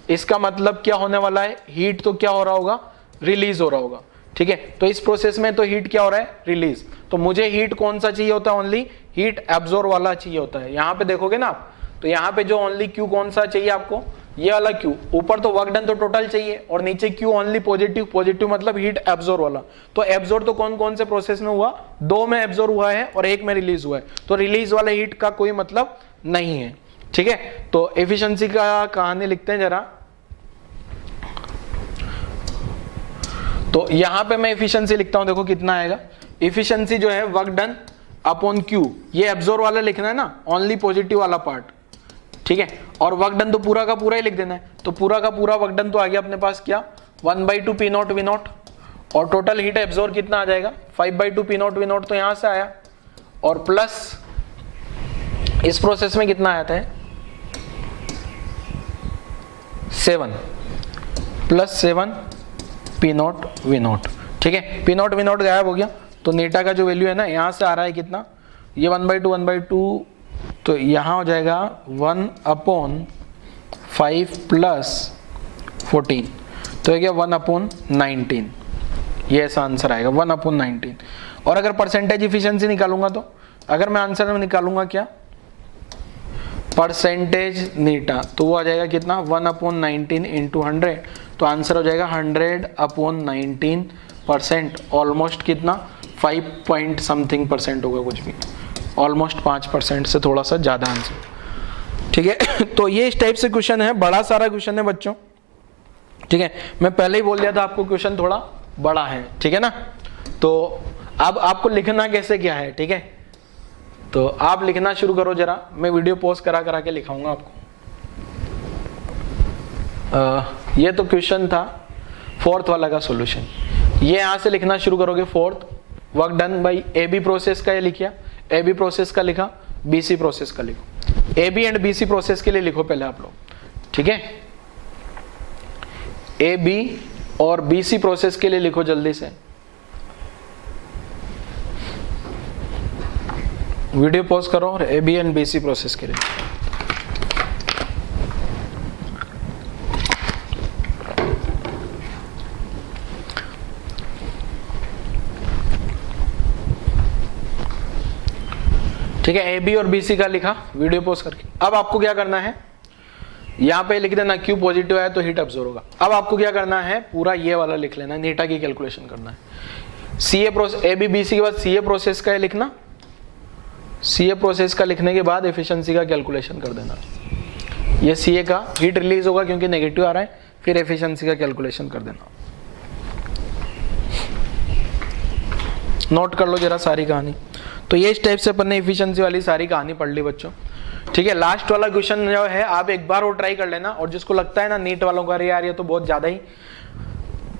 इसका मतलब क्या होने वाला है हीट तो क्या हो रहा होगा रिलीज हो रहा होगा। ठीक है, तो इस प्रोसेस में तो हीट क्या हो रहा है रिलीज, तो मुझे हीट कौन सा चाहिए होता है ओनली हीट एब्जॉर्ब वाला चाहिए होता है। यहाँ पे देखोगे ना आप, तो यहाँ पे जो ओनली Q कौन सा चाहिए आपको ये वाला Q, ऊपर तो वर्क डन तो टोटल चाहिए और नीचे Q ओनली पॉजिटिव, पॉजिटिव मतलब हीट एब्जॉर्ब वाला। तो एब्जॉर्ब तो कौन कौन से प्रोसेस में हुआ, दो में एब्जॉर्ब हुआ है और एक में रिलीज हुआ है, तो रिलीज वाले हीट का कोई मतलब नहीं है। ठीक है, तो एफिशिएंसी का कहानी लिखते हैं जरा, तो यहां पे मैं एफिशिएंसी लिखता हूं, देखो कितना आएगा एफिशिएंसी जो है वर्क डन अपॉन Q, ये एब्जॉर्ब वाला लिखना है ना ओनली पॉजिटिव वाला पार्ट। ठीक है, और वर्क डन तो पूरा का पूरा ही लिख देना है, तो पूरा का पूरा वर्क डन तो आ गया अपने पास क्या 1/2 P नॉट V नॉट, और टोटल हीट एब्जॉर्ब कितना आ जाएगा 5/2 P नॉट V नॉट, तो यहां से आया, और प्लस इस प्रोसेस में कितना आया था 7 plus 7 P not V not. ठीक है, P नॉट V नॉट गायब हो गया, तो नीटा का जो वैल्यू है ना यहाँ से आ रहा है कितना, ये 1/2 तो यहाँ हो जाएगा 1/5 प्लस 14, तो ये क्या 1/19, ये ऐसा आंसर आएगा 1/19। और अगर परसेंटेज इफिशिएंसी निकालूंगा, तो अगर मैं आंसर में निकालूंगा क्या परसेंटेज नीटा, तो वो आ जाएगा कितना 1/19 इंटू 100, तो आंसर हो जाएगा 100/19%, ऑलमोस्ट कितना 5 पॉइंट समथिंग परसेंट होगा, कुछ भी ऑलमोस्ट 5% से थोड़ा सा ज्यादा आंसर। ठीक है, तो ये इस टाइप से क्वेश्चन है, बड़ा सारा क्वेश्चन है बच्चों। ठीक है, मैं पहले ही बोल दिया था आपको क्वेश्चन थोड़ा बड़ा है। ठीक है ना, तो अब आपको लिखना कैसे क्या है। ठीक है, तो आप लिखना शुरू करो जरा, मैं वीडियो पॉज करा करा के लिखाऊंगा आपको। ये तो क्वेश्चन था फोर्थ वाला का सॉल्यूशन, ये यहां से लिखना शुरू करोगे fourth, work done bye AB process का ये लिखिया, AB प्रोसेस का लिखा, BC प्रोसेस का लिखो, AB एंड BC प्रोसेस के लिए लिखो पहले आप लोग। ठीक है, AB और BC प्रोसेस के लिए लिखो जल्दी से, वीडियो पॉज करो और AB एंड BC प्रोसेस के लिए। ठीक है, AB और BC का लिखा, वीडियो पॉज करके। अब आपको क्या करना है, यहाँ पे लिख देना Q पॉजिटिव है तो हीट एब्जॉर्ब होगा। अब आपको क्या करना है, पूरा ये वाला लिख लेना है, नीटा की कैलकुलेशन करना है। CA प्रोसेस AB BC के बाद CA प्रोसेस का लिखना, CA प्रोसेस का लिखने के बाद एफिशिएंसी का कैलकुलेशन कर देना। ये CA का हीट रिलीज होगा क्योंकि नेगेटिव आ रहा है, फिर एफिशिएंसी का कैलकुलेशन कर देना। नोट कर लो जरा सारी कहानी। तो ये इस टाइप से अपन ने एफिशिएंसी वाली सारी कहानी पढ़ ली बच्चों। ठीक है, लास्ट वाला क्वेश्चन जो है आप एक बार और ट्राई कर लेना, और जिसको लगता है ना नीट वालों का अरे यार ये तो बहुत ज्यादा ही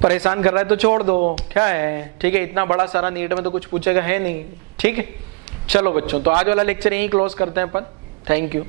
परेशान कर रहा है तो छोड़ दो, क्या है। ठीक है, इतना बड़ा सारा नीट में तो कुछ पूछेगा है नहीं। ठीक है, चलो बच्चों, तो आज वाला लेक्चर यहीं क्लोज करते हैं अपन। Thank you.